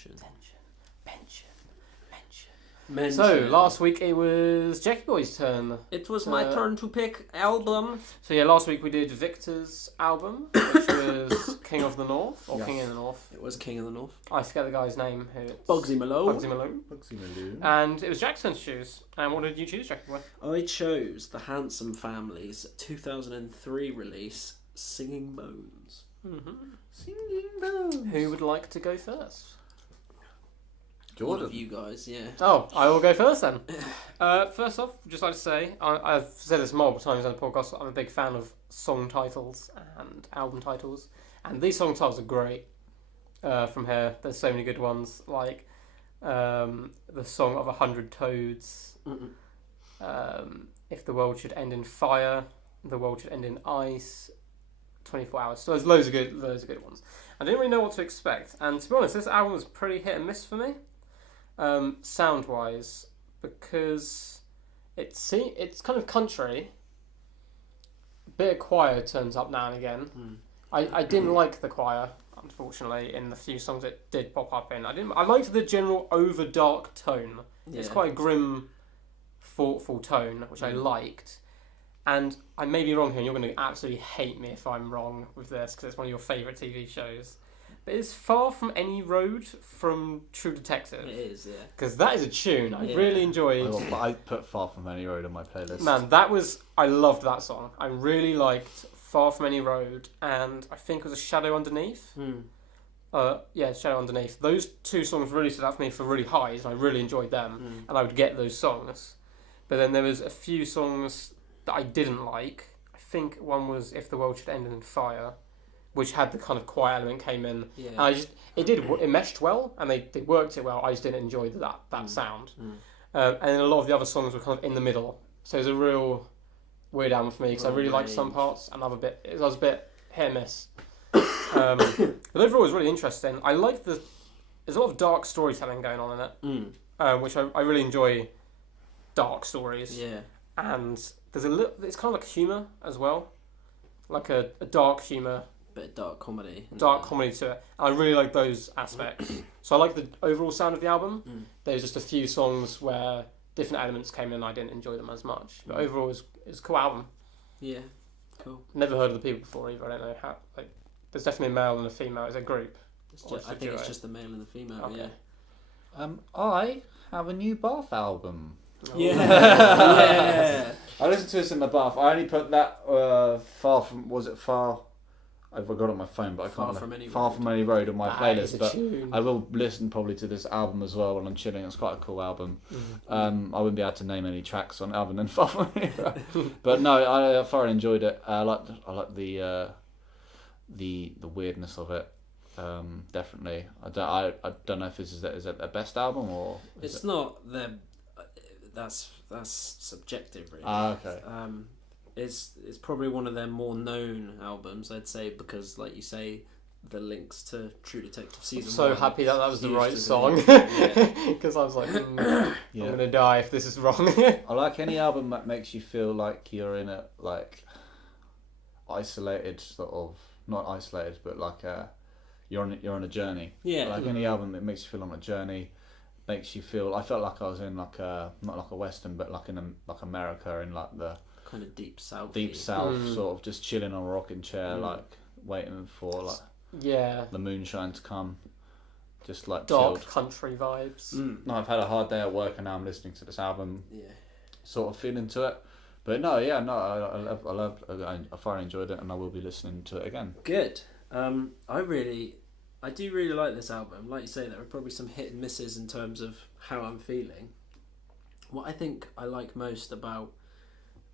So last week it was Jackie Boy's turn. It was my turn to pick album. So yeah, last week we did Victor's album, which was King of the North or Yes. King in the North. It was King of the North. I forget the guy's name. Who it's Bugsy Malone. Bugsy Malone. And it was Jack's turn to choose. And what did you choose, Jackie Boy? I chose the Handsome Family's 2003 release, Singing Bones. Mm-hmm. Singing bells. Who would like to go first? All Jordan. of you guys, yeah. Oh, I will go first then. First off, just like to say, I've said this multiple times on the podcast, I'm a big fan of song titles and album titles. And these song titles are great from here. There's so many good ones, like the song of 100 Toads, If the World Should End in Fire, The World Should End in Ice, 24 Hours. So there's loads of good ones. I didn't really know what to expect. And to be honest, this album was pretty hit and miss for me. Sound wise, because it's kind of country. A bit of choir turns up now and again. I didn't like the choir, unfortunately, in the few songs it did pop up in. I liked the general over dark tone. It's quite a grim, thoughtful tone, which I liked. And I may be wrong here, and you're going to absolutely hate me if I'm wrong with this, because it's one of your favourite TV shows. But it's Far From Any Road from True Detective. It is, yeah. Because that is a tune I really enjoyed. I put Far From Any Road on my playlist. Man, I loved that song. I really liked Far From Any Road, and I think it was A Shadow Underneath. Shadow Underneath. Those two songs really stood out for me for really highs, and I really enjoyed them, and I would get those songs. But then there was a few songs that I didn't like. I think one was If the World Should End in Fire, which had the kind of quiet element came in. Yeah. And it meshed well, and they worked it well. I just didn't enjoy that sound. And then a lot of the other songs were kind of in the middle. So it was a real weird album for me, because I really liked some parts, and other bit it was a bit hit and miss. But overall, it was really interesting. I like there's a lot of dark storytelling going on in it, which I really enjoy. Dark stories. Yeah. And there's it's kind of like humour as well, like a dark humour, bit of dark comedy, comedy to it. And I really like those aspects. So I like the overall sound of the album. There's just a few songs where different elements came in and I didn't enjoy them as much, but overall it's a cool album. Yeah, cool. Never heard of the people before either. I don't know how. There's definitely a male and a female. Is it a group? I think it's just the male and the female. Okay. Yeah. I have a new bath album. Yeah. I listened to this in the bath. I only put that Far. I've got it on my phone, but I can't. Far From Any Road on my playlist. But tune. I will listen probably to this album as well when I'm chilling. It's quite a cool album. I wouldn't be able to name any tracks on it other than Far From Any Road. But no, I thoroughly enjoyed it. I like the weirdness of it. Definitely. I don't know if is it their best album or it's not their. That's subjective, really. Okay. It's probably one of their more known albums, I'd say, because, like you say, the links to True Detective season. I'm so 1 happy that was the right song, because I was like, I'm gonna die if this is wrong. I like any album that makes you feel like you're in a isolated sort of, not isolated, but like you're on a journey. Yeah. Like any album that makes you feel on a journey. Makes you feel. I felt like I was in not like a western, but like in like America, in like the kind of deep south, sort of just chilling on a rocking chair, like waiting for the moonshine to come, just like dark chilled. Country vibes. No, I've had a hard day at work, and now I'm listening to this album. Yeah, sort of feeling to it. But I thoroughly enjoyed it, and I will be listening to it again. Good. I do really like this album. Like you say, there are probably some hit and misses in terms of how I'm feeling. What I think I like most about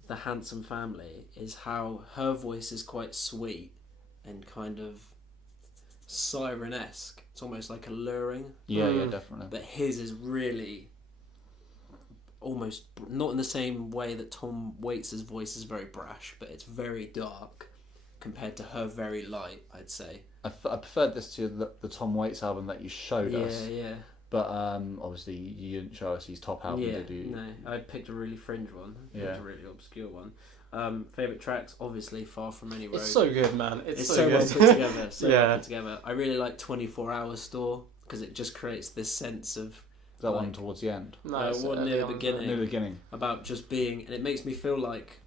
the Handsome Family is how her voice is quite sweet and kind of siren-esque. It's almost like alluring. Yeah, definitely. But his is really almost not in the same way that Tom Waits' voice is very brash, but it's very dark compared to her very light, I'd say. I preferred this to the Tom Waits album that you showed us. Yeah. But obviously you didn't show us his top album, did you? No, I picked a really fringe one. A really obscure one. Favourite tracks, obviously, Far From Any Road. It's so good, man. It's so well good. put together. Well put together. I really like 24 Hour Store because it just creates this sense of. Is that one towards the end? No, one near the beginning. Near the beginning. About just being, and it makes me feel like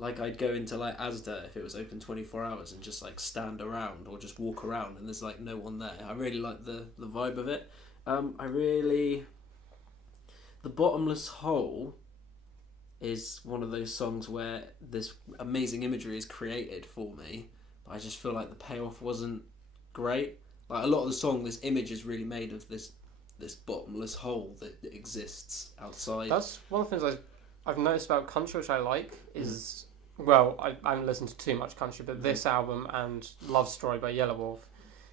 I'd go into like Asda if it was open 24 hours and just like stand around or just walk around and there's like no one there. I really like the vibe of it. The Bottomless Hole is one of those songs where this amazing imagery is created for me, but I just feel like the payoff wasn't great. Like a lot of the song, this image is really made of this bottomless hole that exists outside. That's one of the things I've noticed about country, which I like, is I haven't listened to too much country, but this album and Love Story by Yellow Wolf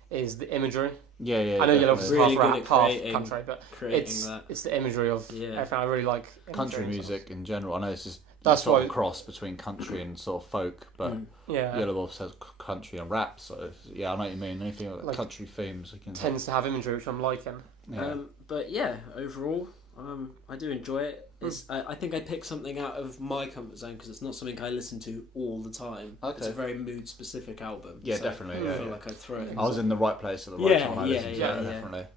is the imagery. Yeah. I know Yellow Wolf is really half country, but it's the imagery of everything. I really like country music in general. I know it's just that's sort of a cross between country and sort of folk, but Yellow Wolf says country and rap, so I know what you mean. Anything like country themes tends to have imagery, which I'm liking. Yeah. But yeah, overall, I do enjoy it. I think I picked something out of my comfort zone because it's not something I listen to all the time. Okay. It's a very mood specific album. Yeah, so definitely. I feel like I'd throw it in. I was in the right place at the right time. I listened to it, yeah. definitely.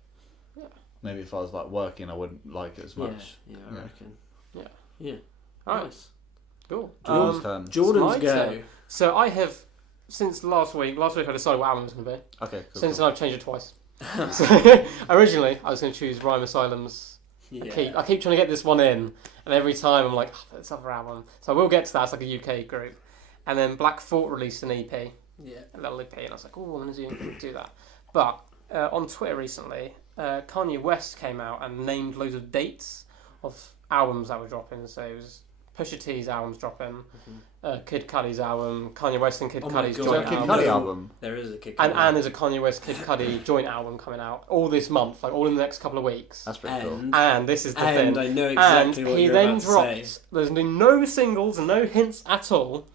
Yeah. Maybe if I was like working, I wouldn't like it as much. Yeah, I reckon. Yeah. All right. Cool. Jordan's turn. Jordan's my go. turn. So I have, since last week I decided what album it's going to be. Okay, cool. Since then I've changed it twice. So, originally, I was going to choose Rhyme Asylum's. Yeah. I keep trying to get this one in, and every time I'm like, oh, this other album. So I will get to that. It's like a UK group. And then Black Thought released an EP, a little EP, and I was like, oh, I'm going to do that. But on Twitter recently, Kanye West came out and named loads of dates of albums that were dropping. So it was Pusha T's albums dropping, Kid Cudi's album, Kanye West and Kid Cudi's joint Kid album. Cudi album. There is a Kid Cudi And there's a Kanye West Kid Cudi joint album coming out all this month, like all in the next couple of weeks. That's pretty cool. And this is the thing. And I know exactly what you're about to say. There's been no singles and no hints at all.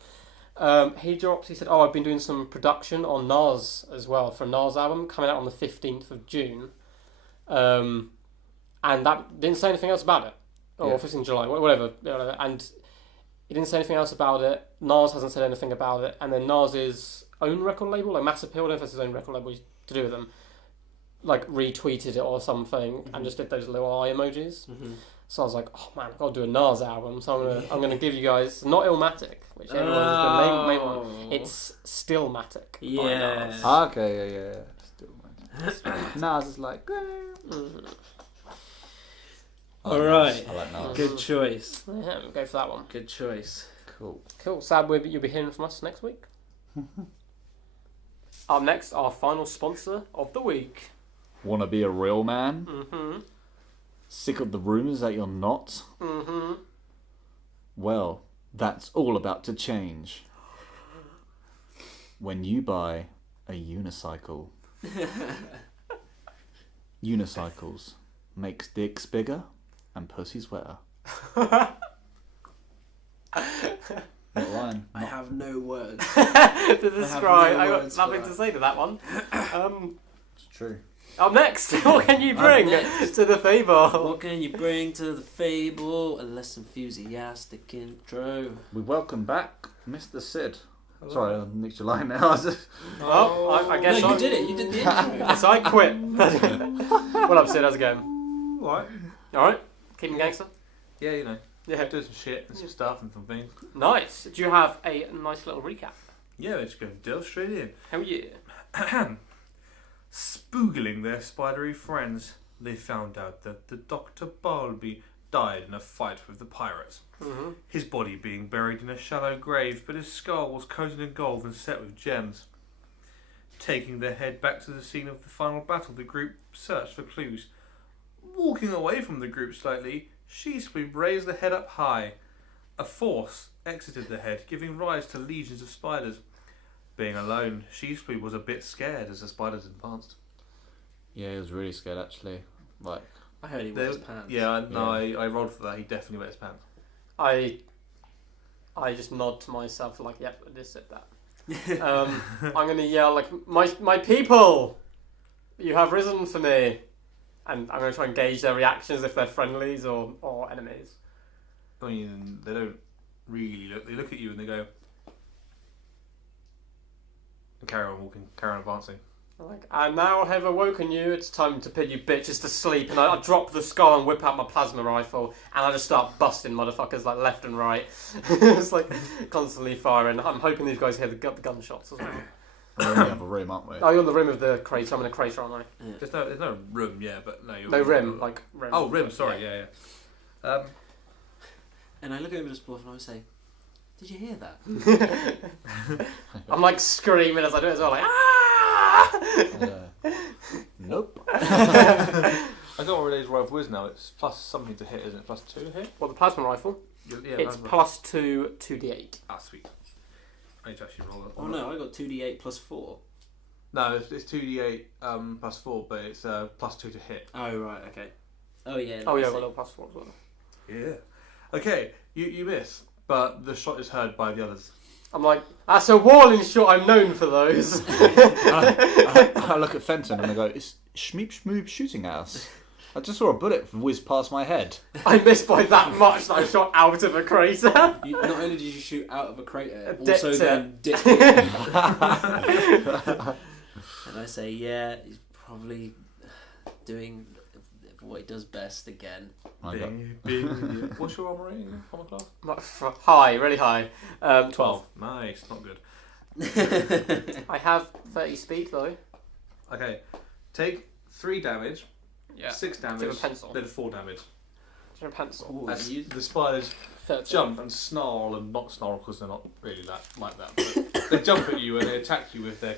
He said, oh, I've been doing some production on Nas as well, for a Nas album coming out on the 15th of June. And that didn't say anything else about it. Or 15th of July, whatever. And he didn't say anything else about it. Nas hasn't said anything about it. And then Nas's own record label, like Massive Appeal, I don't know if that's his own record label to do with them, like retweeted it or something and just did those little eye emojis. So I was like, oh man, I've got to do a Nas album. So I'm gonna give you guys not Illmatic, which everyone's the main one. It's Stillmatic. Yeah. Okay, yeah. Still, Nas is like. All right. I like Nas. Good choice. Yeah, go for that one. Good choice. Cool. Sad, you'll be hearing from us next week. Up next, our final sponsor of the week. Wanna be a real man? Mm-hmm. Sick of the rumours that you're not? Mm-hmm. Well, that's all about to change. When you buy a unicycle. Unicycles makes dicks bigger and pussies wetter. Not lying. I have no words. To describe, I got words nothing for to that. say to that one. It's true. Up next, what can you bring to the fable? What can you bring to the fable? A less enthusiastic intro. We welcome back Mr. Sid. Sorry, I nicked your line now. Well, I guess no, you did it. You did the intro. So I quit. What up, Sid? How's it going? Alright. Alright? Keeping gangster? Yeah, you know. Yeah. Do some shit and some stuff and some things. Nice. Do you have a nice little recap? Yeah, let's go delve straight in. Hell yeah. Spoogling their spidery friends, they found out that the Dr. Barlby died in a fight with the pirates. Mm-hmm. His body being buried in a shallow grave, but his skull was coated in gold and set with gems. Taking their head back to the scene of the final battle, the group searched for clues. Walking away from the group slightly, She-Sweep raised the head up high. A force exited the head, giving rise to legions of spiders. Being alone, She-Sweep was a bit scared as the spiders advanced. Yeah, he was really scared actually. Like, I heard he wet his pants. Yeah, no, I rolled for that. He definitely wet his pants. I just nod to myself like, yep, I just said that. I'm gonna yell like, my people, you have risen for me, and I'm gonna try and gauge their reactions if they're friendlies or enemies. I mean, they don't really look. They look at you and they go, and carry on walking, carry on advancing. I'm like, I now have awoken you. It's time to put you bitches to sleep. And I drop the skull and whip out my plasma rifle, and I just start busting motherfuckers like left and right. It's like constantly firing. I'm hoping these guys hear the gunshots as well. we only have a room, aren't we? Oh, you're on the rim of the crater. I'm in a crater, aren't I? Yeah. There's no room, yeah, but no. You're No rim, like rim. Oh, rim. Sorry, yeah. And I look over the sport and I say, "Did you hear that?" I'm like screaming as I do it as well, like Nope. I don't know what Relay's rifle is now. It's plus something to hit, isn't it? Plus 2 to hit? Well, the plasma rifle. Yeah, It's plasma. plus 2d8. Ah, sweet. I need to actually roll it. Oh no, I got 2d8 plus 4. No, it's 2d8 plus 4, but it's plus 2 to hit. Oh right, okay. Oh yeah. Oh yeah, that's got a it. little plus 4 as well. Yeah. Okay, you miss, but the shot is heard by the others. I'm like, that's a walling shot. I'm known for those. I look at Fenton and I go, "It's Schmeep Schmoop shooting at us. I just saw a bullet whiz past my head." I missed by that much that I shot out of a crater. Not only did you shoot out of a crater, Dipped also it. then dipped it. And I say, yeah, he's probably doing for what he does best again. What's your armor rating? Armor class? High, really high. 12. Nice, not good. I have 30 speed though. Okay, take 3 damage, Yeah. 6 damage, Do you have a pencil? then 4 damage. Do you have a pencil? Ooh, As you- the spiders 13. jump and snarl, and not snarl because they're not really that like that. But they jump at you and they attack you with their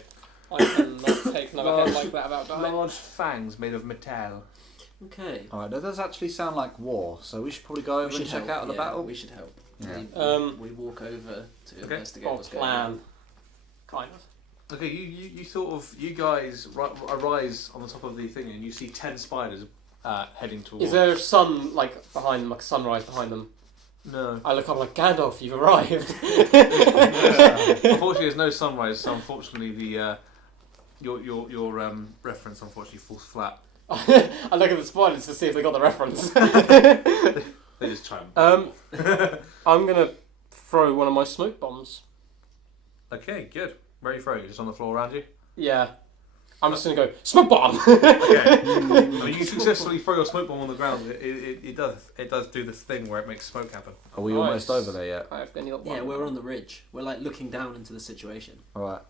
I cannot take another hit like that about dying. large fangs made of metal. Okay. Alright, that does actually sound like war, so we should probably go over and check out the battle. We should help. Yeah. We walk over to investigate Got a what's going on. plan. Kind of. Okay, you guys arise on the top of the thing and you see 10 spiders heading towards. Is there a sun like behind them, like a sunrise behind them? No. I look up like Gandalf, you've arrived. Unfortunately, there's no sunrise, so unfortunately the your reference unfortunately falls flat. I look at the spiders to see if they got the reference. They just chime. I'm gonna throw one of my smoke bombs. Okay, good. Where are you throwing it? Just on the floor around you? Yeah. I'm just gonna go smoke bomb. Okay. I mean, you successfully throw your smoke bomb on the ground. It does do this thing where it makes smoke happen. Are we Nice. almost over there yet? I've only got one. Yeah, we're on the ridge. We're like looking down into the situation. Alright,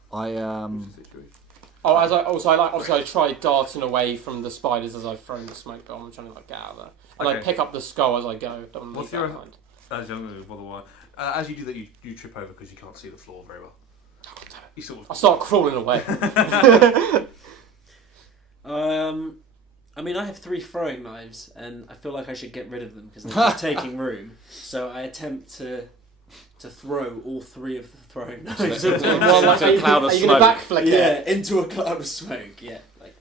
Oh, I try darting away from the spiders as I throw the smoke bomb. I'm trying to like get out of there. And I Okay. pick up the skull as I go. Don't What's leave your- that behind. As you do that, you trip over because you can't see the floor very well. You sort I start crawling away. I mean, I have 3 throwing knives, and I feel like I should get rid of them because they're just taking room. So I attempt to throw all 3 of the throwing knives. Well, like, Into a cloud of are you gonna smoke. backflick Yeah, it? into a cloud of smoke. Yeah, like.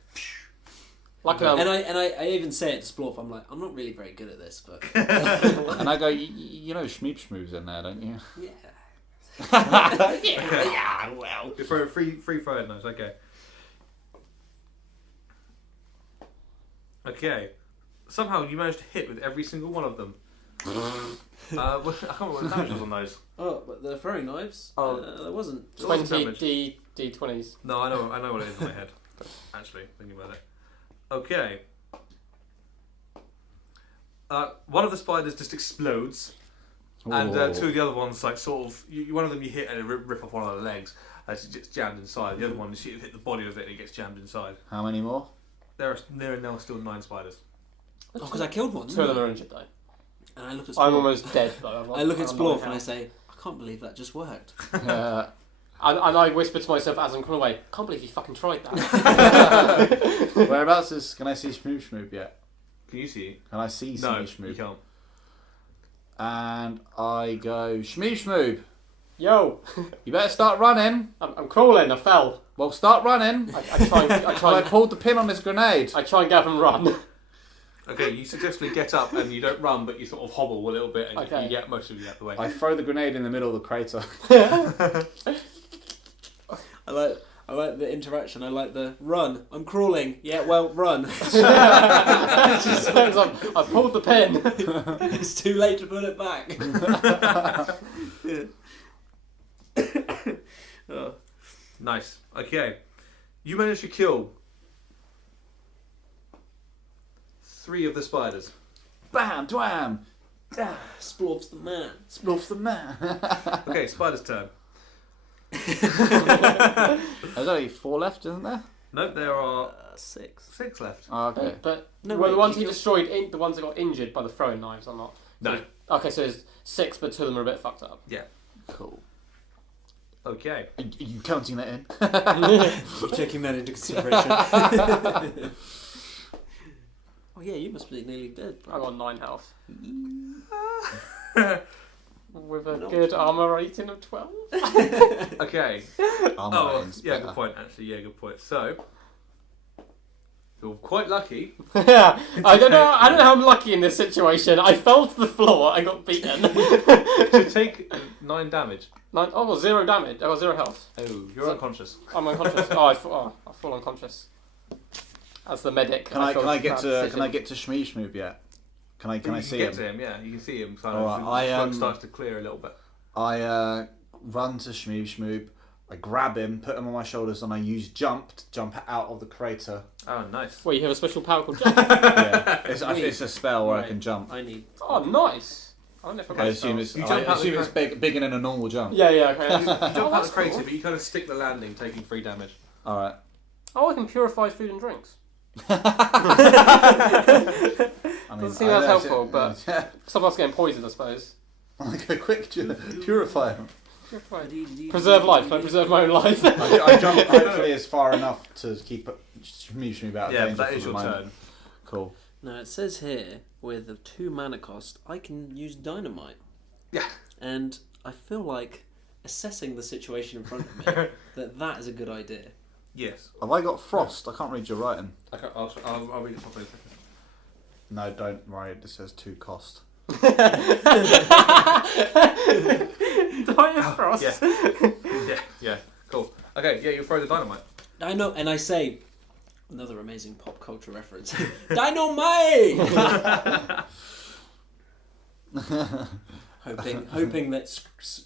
Luckily, And I even say it to Splorf. I'm like, I'm not really very good at this, but and I go, you know Schmeep Schmoob's in there, don't you? yeah. yeah, well. You throw free throwing knives, okay. Okay. Somehow you managed to hit with every single one of them. I can't remember what the damage was on those. Oh, but the throwing knives? Oh. There wasn't. 20 D20s. No, I know what it is in my head. Actually, thinking about it. Okay. One of the spiders just explodes, and 2 of the other ones, like sort of, one of them you hit and it rip off one of the legs, as it gets jammed inside. The other one, you hit the body of it and it gets jammed inside. How many more? There are now still 9 spiders. Oh, because I killed one. 2 of them are injured though. And I look at. I'm Splorf. almost dead though. I look at I'm Splorf not and I out. say, I can't believe that just worked. Yeah. And I whisper to myself as I'm crawling away, can't believe you fucking tried that. Whereabouts is? Can I see Schmoop Schmoop yet? Can you see? Can I see No, Schmoop you Schmoop? can't. And I go, Schmoop Schmoop, Yo, you better start running. I'm crawling, I fell. Well, start running. I I pulled the pin on this grenade. I try and get up and run. Okay, you successfully get up and you don't run, but you sort of hobble a little bit and Okay. you get most of you out the way. I throw the grenade in the middle of the crater. I like the interaction. I like the run. I'm crawling. Yeah, well, run. I pulled the pin. It's too late to put it back. Oh. Nice. Okay. You managed to kill 3 of the spiders. Bam, dwam. Splorf's the man. Splorf's the man. Okay, spider's turn. There's only 4 left, isn't there? No, there are 6. 6 left. Oh, okay. But No, well, wait, the ones you he killed- destroyed, the ones that got injured by the throwing knives are not. No. Okay, so there's 6, but 2 of them are a bit fucked up. Cool. Okay. Are you counting that in? Taking that into consideration. Oh yeah, you must be nearly dead. I got 9 health. With a No. good armor rating of 12. Okay. Armor Oh, rating's yeah, better. good point, actually. Yeah, good point. So, you're quite lucky. Yeah, I don't know how I'm lucky in this situation. I fell to the floor and got beaten. to take 9 damage. I got 0 damage. I got 0 health. Oh, you're unconscious. I'm unconscious. I fall unconscious. As the medic. Can I feel get bad to decision. Schmoop Schmoop yet? Can I You see get him? to him, yeah. You can see him. Kind Alright, of, I, the smoke starts to clear a little bit. I run to Schmoop Schmoop. I grab him, put him on my shoulders, and I use jump to jump out of the crater. Oh, nice. Well, you have a special power called jump. Yeah, it's a spell where I can jump. I need. Oh, nice. I don't know if I assume it's bigger than a normal jump. Yeah, okay. You jump out the that's crater, cool. but you kind of stick the landing, taking 3 damage. All right. Oh, I can purify food and drinks. I mean, Doesn't seem as helpful, but some of us getting poisoned, I suppose. Like a quick purify him. Preserve life. Can I preserve my own life? I jump hopefully as far enough to keep it me out of danger. Yeah, that is for your the moment. turn. Cool. Now it says here with a 2 mana cost, I can use dynamite. Yeah. And I feel like assessing the situation in front of me that is a good idea. Yes. Have I got frost? I can't read your writing. Okay, I'll read it properly. No, don't worry. This says 2 cost. Dire frost. Yeah. Cool. Okay, yeah, you throw the dynamite. I know, and I say another amazing pop culture reference. Dynamite. hoping that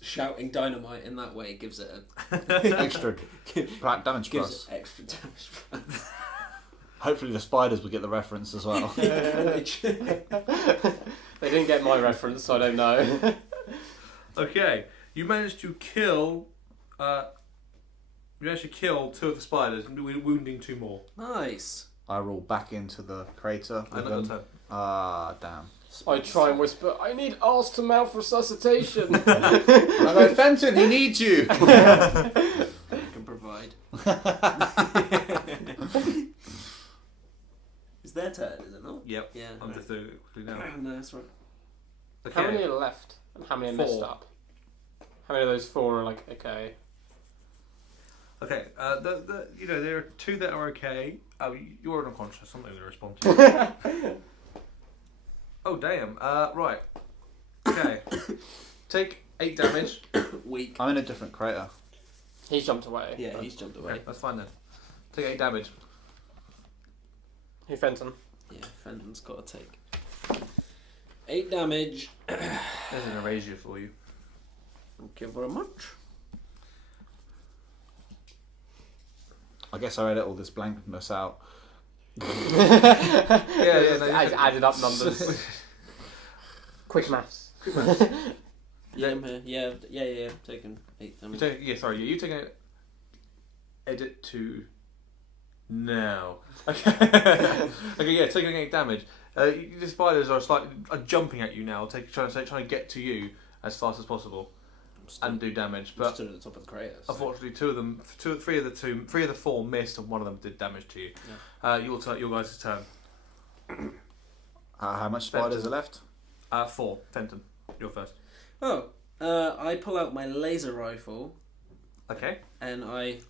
shouting dynamite in that way gives it Extra damage gives plus. it extra damage. Hopefully the spiders will get the reference as well. They didn't get my reference, so I don't know. Okay, you managed to kill. You managed to kill 2 of the spiders, wounding 2 more. Nice. I roll back into the crater. I got your turn. Ah, damn. I try and whisper, I need arse to mouth resuscitation. I go, Fenton, he needs you. I can provide. It's their turn, is it not? Yep. Yeah. I'm just doing it quickly now. No, that's right. How many Okay. are left? And how many are 4. messed up? How many of those 4 are like, okay? Okay. There are 2 that are okay. Oh, you're unconscious. I'm not going to respond to you. Oh damn. Right. Okay. Take 8 damage. Weak. I'm in a different crater. He's jumped away. Yeah, he's jumped away. Okay, that's fine then. Take 8 damage. Who, Fenton? Yeah, Fenton's got to take 8 damage. There's an erasure for you. Thank you very much. I guess I edit all this blankness out. Yeah. I added up numbers. Quick maths. Yeah, I'm here. Yeah. Taking 8 damage. You take an edit to now. Okay. Okay. Yeah. Taking 8 damage. The spiders are jumping at you now, trying to get to you as fast as possible and do damage. But stood at the top of the crater. So. unfortunately, 3 of the 4 missed, and 1 of them did damage to you. Yeah. Your guys' turn. How much spiders are left? 4. Fenton, you're first. I pull out my laser rifle Okay. and I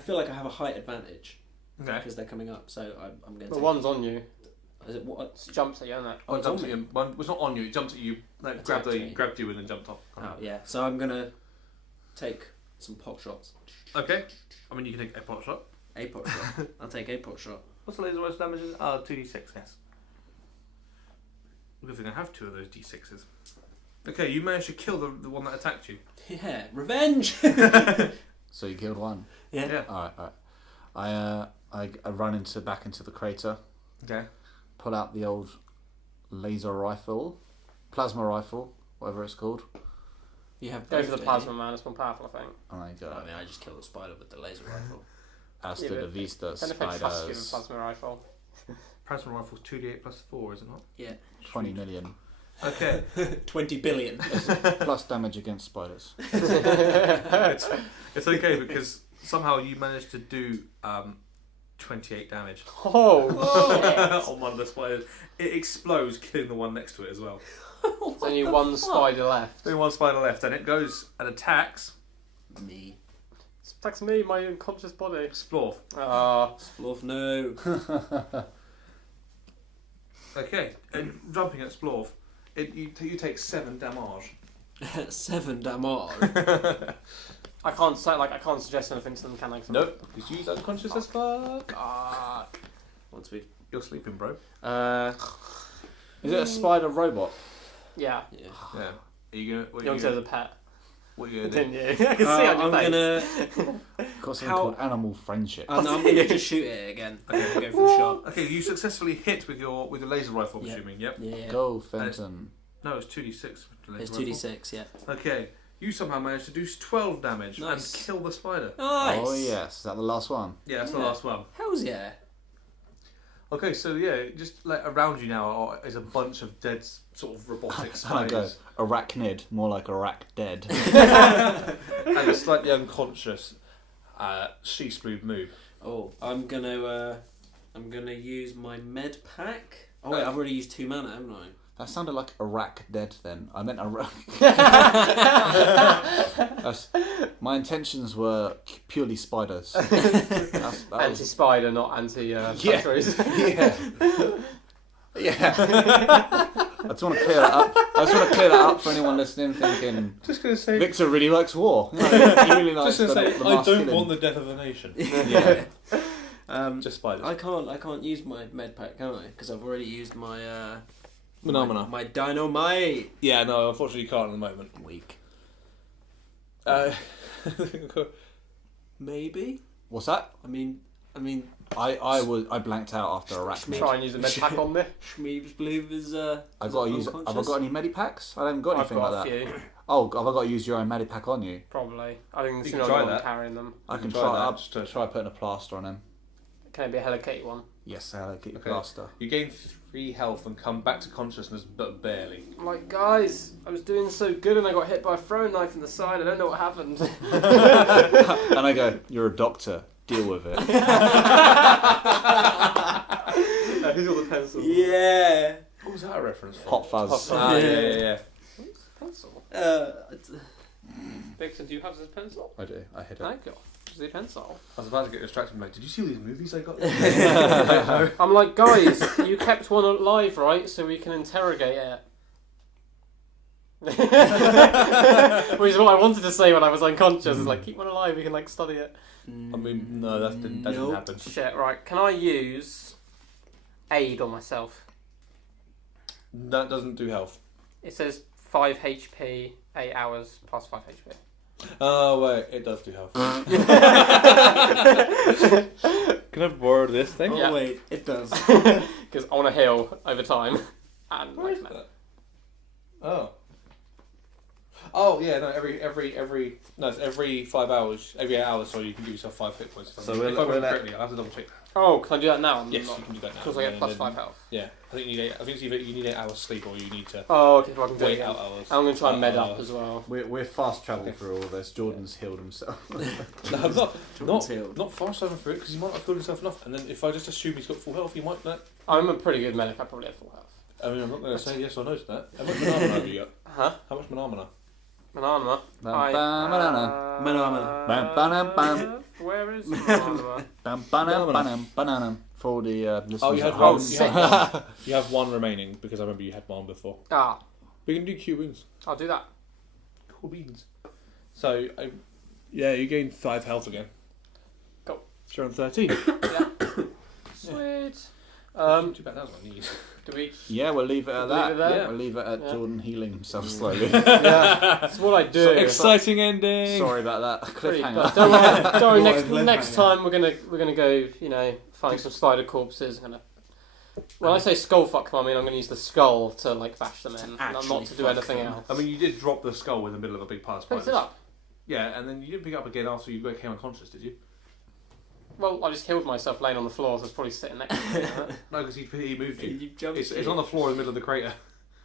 feel like I have a height advantage Okay. because they're coming up. So I'm going to. The one's on you. Is it what? It jumps at you, isn't it? Oh, it's on Jumped at me. you. One was not on you. It jumped at you. Like, grabbed me. you and then jumped off. Oh yeah. So I'm gonna take some pot shots. Okay. I mean, you can take a pot shot. A pot shot. I'll take a pot shot. What's the laser worst damage? 2d6. Yes. Because we're gonna have 2 of those d6s. Okay, you managed to kill the one that attacked you. Yeah, revenge. So you killed 1. Yeah. All right. I run back into the crater. Okay. Pull out the old laser rifle, plasma rifle, whatever it's called. You have Go both, for the don't plasma you? man, it's more powerful, I think. And I go, I mean, I just killed a spider with the laser rifle. hasta Yeah, la but vista, Don't know if I trust you with a spiders. plasma rifle. Plasma rifle's 2d8 plus 4, is it not? Yeah. 20 million. Okay. 20 billion. Plus damage against spiders. It's okay because somehow you managed to do 28 damage Oh, on one of the spiders. It explodes, killing the one next to it as well. there's only one spider left. Only 1 spider left, and it goes and attacks Me. Attacks me, my unconscious body. Splorf. Splorf, no. Okay, and jumping at Splorf, you take 7 damage. 7 damage. I can't suggest anything to them, can I? Nope, because you're unconscious as fuck. Once we. You're sleeping, bro. Is it a spider robot? Yeah. Yeah. Yeah. Are you gonna? You want to as a pet? What are you gonna Didn't do? you? I can see on your I'm face. gonna. Got something How- called animal friendship. I'm gonna just shoot it again. I'm gonna go for the shot. Okay, you successfully hit with your laser rifle. I'm Yep. assuming. Yep. Yeah. Go, Fenton. No, it's 2d6. with the laser It's rifle. 2d6. Yeah. Okay, you somehow managed to do 12 damage Nice. and kill the spider. Nice. Oh yes, is that the last one? Yeah, that's the Yeah. last one. Hell's yeah. Okay, so yeah, just like around you now is a bunch of dead sort of robotic And I go, spiders arachnid, more like Iraq dead. and a slightly unconscious She-Splood move. Oh, I'm gonna use my med pack. Oh wait, I've already used 2 mana, haven't I? That sounded like Iraq dead then. I meant Iraq. My intentions were purely spiders. That was- Anti-spider, not anti-countries. yeah. Yeah. I just want to clear that up. I just want to clear that up for anyone listening thinking Just gonna say. Victor really likes war. No, he really likes Just gonna say, the I mass don't killing. want the death of a nation. Yeah. Just spiders. I can't use my med pack, can I? Because I've already used my Phenomena. my dynamite. Yeah, no, unfortunately you can't at the moment. Weak. Maybe. What's that? I mean, I blanked out after arachnid. Try and use a med pack on me. Schmeeb's Blue is I got to use. Have I got any medipacks? I haven't got I've anything got like a that. few, Oh, have I got to use your own medipack on you? probably. I think You it's can not try one that. carrying them. I can try try. that, I'll just to- try putting a plaster on him. Can it be a Helicate one? Yes, I'll get your Okay. plaster. You gain 3 health and come back to consciousness, but barely. I'm like, guys, I was doing so good and I got hit by a throwing knife in the side. I don't know what happened. And I go, "You're a doctor. Deal with it." Who's got the pencil? yeah. What was that a reference for? Hot fuzz. Ah, yeah. Pencil. Victor, do you have this pencil? I do. I hit it. Thank you. Is it a pencil? I was about to get distracted. Like, did you see all these movies I got? I'm like, guys, you kept one alive, right? So we can interrogate it. Which is what I wanted to say when I was unconscious. It's like, keep one alive, we can like study it. I mean, no, that didn't happen. Shit, right. Can I use aid on myself? That doesn't do health. It says 5 HP, 8 hours plus 5 HP. Oh wait, it does do health. Can I borrow this thing? Oh Yeah. wait, it does. Because I want to heal over time. And Where like, is that? Oh yeah, no. It's every 5 hours, every 8 hours. So you can give yourself 5 hit points. So if we'll I remember let- correctly, I have to double check that. oh, can I do that now? Yes, you can do that now. Because I get And plus then- 5 health. Yeah, I think you need 8. I think it's either you need 8 hours sleep or you need to Oh, okay, so I can do it wait again. out hours. I'm going to try and med up hours. as well. We're fast travelling through all this. Jordan's healed himself. No, Jordan's healed. not fast traveling through it because he might not feel himself enough. And then if I just assume he's got full health, he might not. I'm a pretty good medic, I probably have full health. I mean, I'm not going to say yes or no to that. How much manamana have you got? Huh? How much manamana? Banana. Bam, bam, banana. Banana. Bam, bam, bam. Where is banana? Bam, banana, banana, banana. For all the listeners Oh, you had at one. home. You have one remaining because I remember you had one before. Ah, We can do Q wounds. I'll do that. Cool beans. So, yeah, you gain 5 health again. Cool. So you're on 13. Sweet. Too bad that was my knees. Do we? Yeah, we'll leave it at Leave that. it there? Yeah. We'll leave it at Yeah. Jordan healing himself slowly. Yeah, that's what I do. Exciting ending. Sorry about that. Pretty Cliffhanger. bad. Don't worry. Don't worry. What a Next cliffhanger. time we're gonna go. You know, find some spider corpses. When I say skull fuck them, I mean I'm gonna use the skull to like bash them in, not actually to do fuck anything them. else. I mean, you did drop the skull in the middle of a big pile of Picked spiders. it up. Yeah, and then you didn't pick it up again after you became unconscious, did you? Well, I just healed myself laying on the floor, so it's probably sitting next to me. Isn't it? No, because he moved you. You jumped. It's on the floor in the middle of the crater.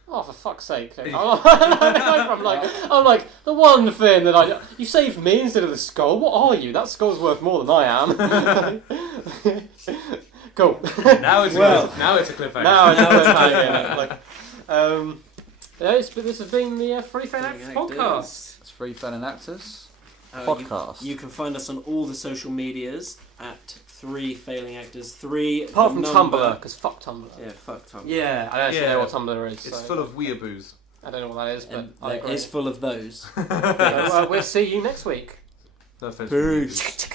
Oh, for fuck's sake! I'm like the one thing that you saved me instead of the skull. What are you? That skull's worth more than I am. Cool. Now it's now it's a cliffhanger. Now it's hanging. Like, yeah, this has been the Free Fan Actors podcast. It's Free Fan and Actors You, podcast. you can find us on all the social medias at 3 Failing Actors. 3. Apart from number. Tumblr, because fuck Tumblr. Yeah, fuck Tumblr. Yeah, I actually Yeah. know what Tumblr is. It's so full of weeaboos. I don't know what that is, but And I it agree. is full of those. So, we'll see you next week. No offense. Peace.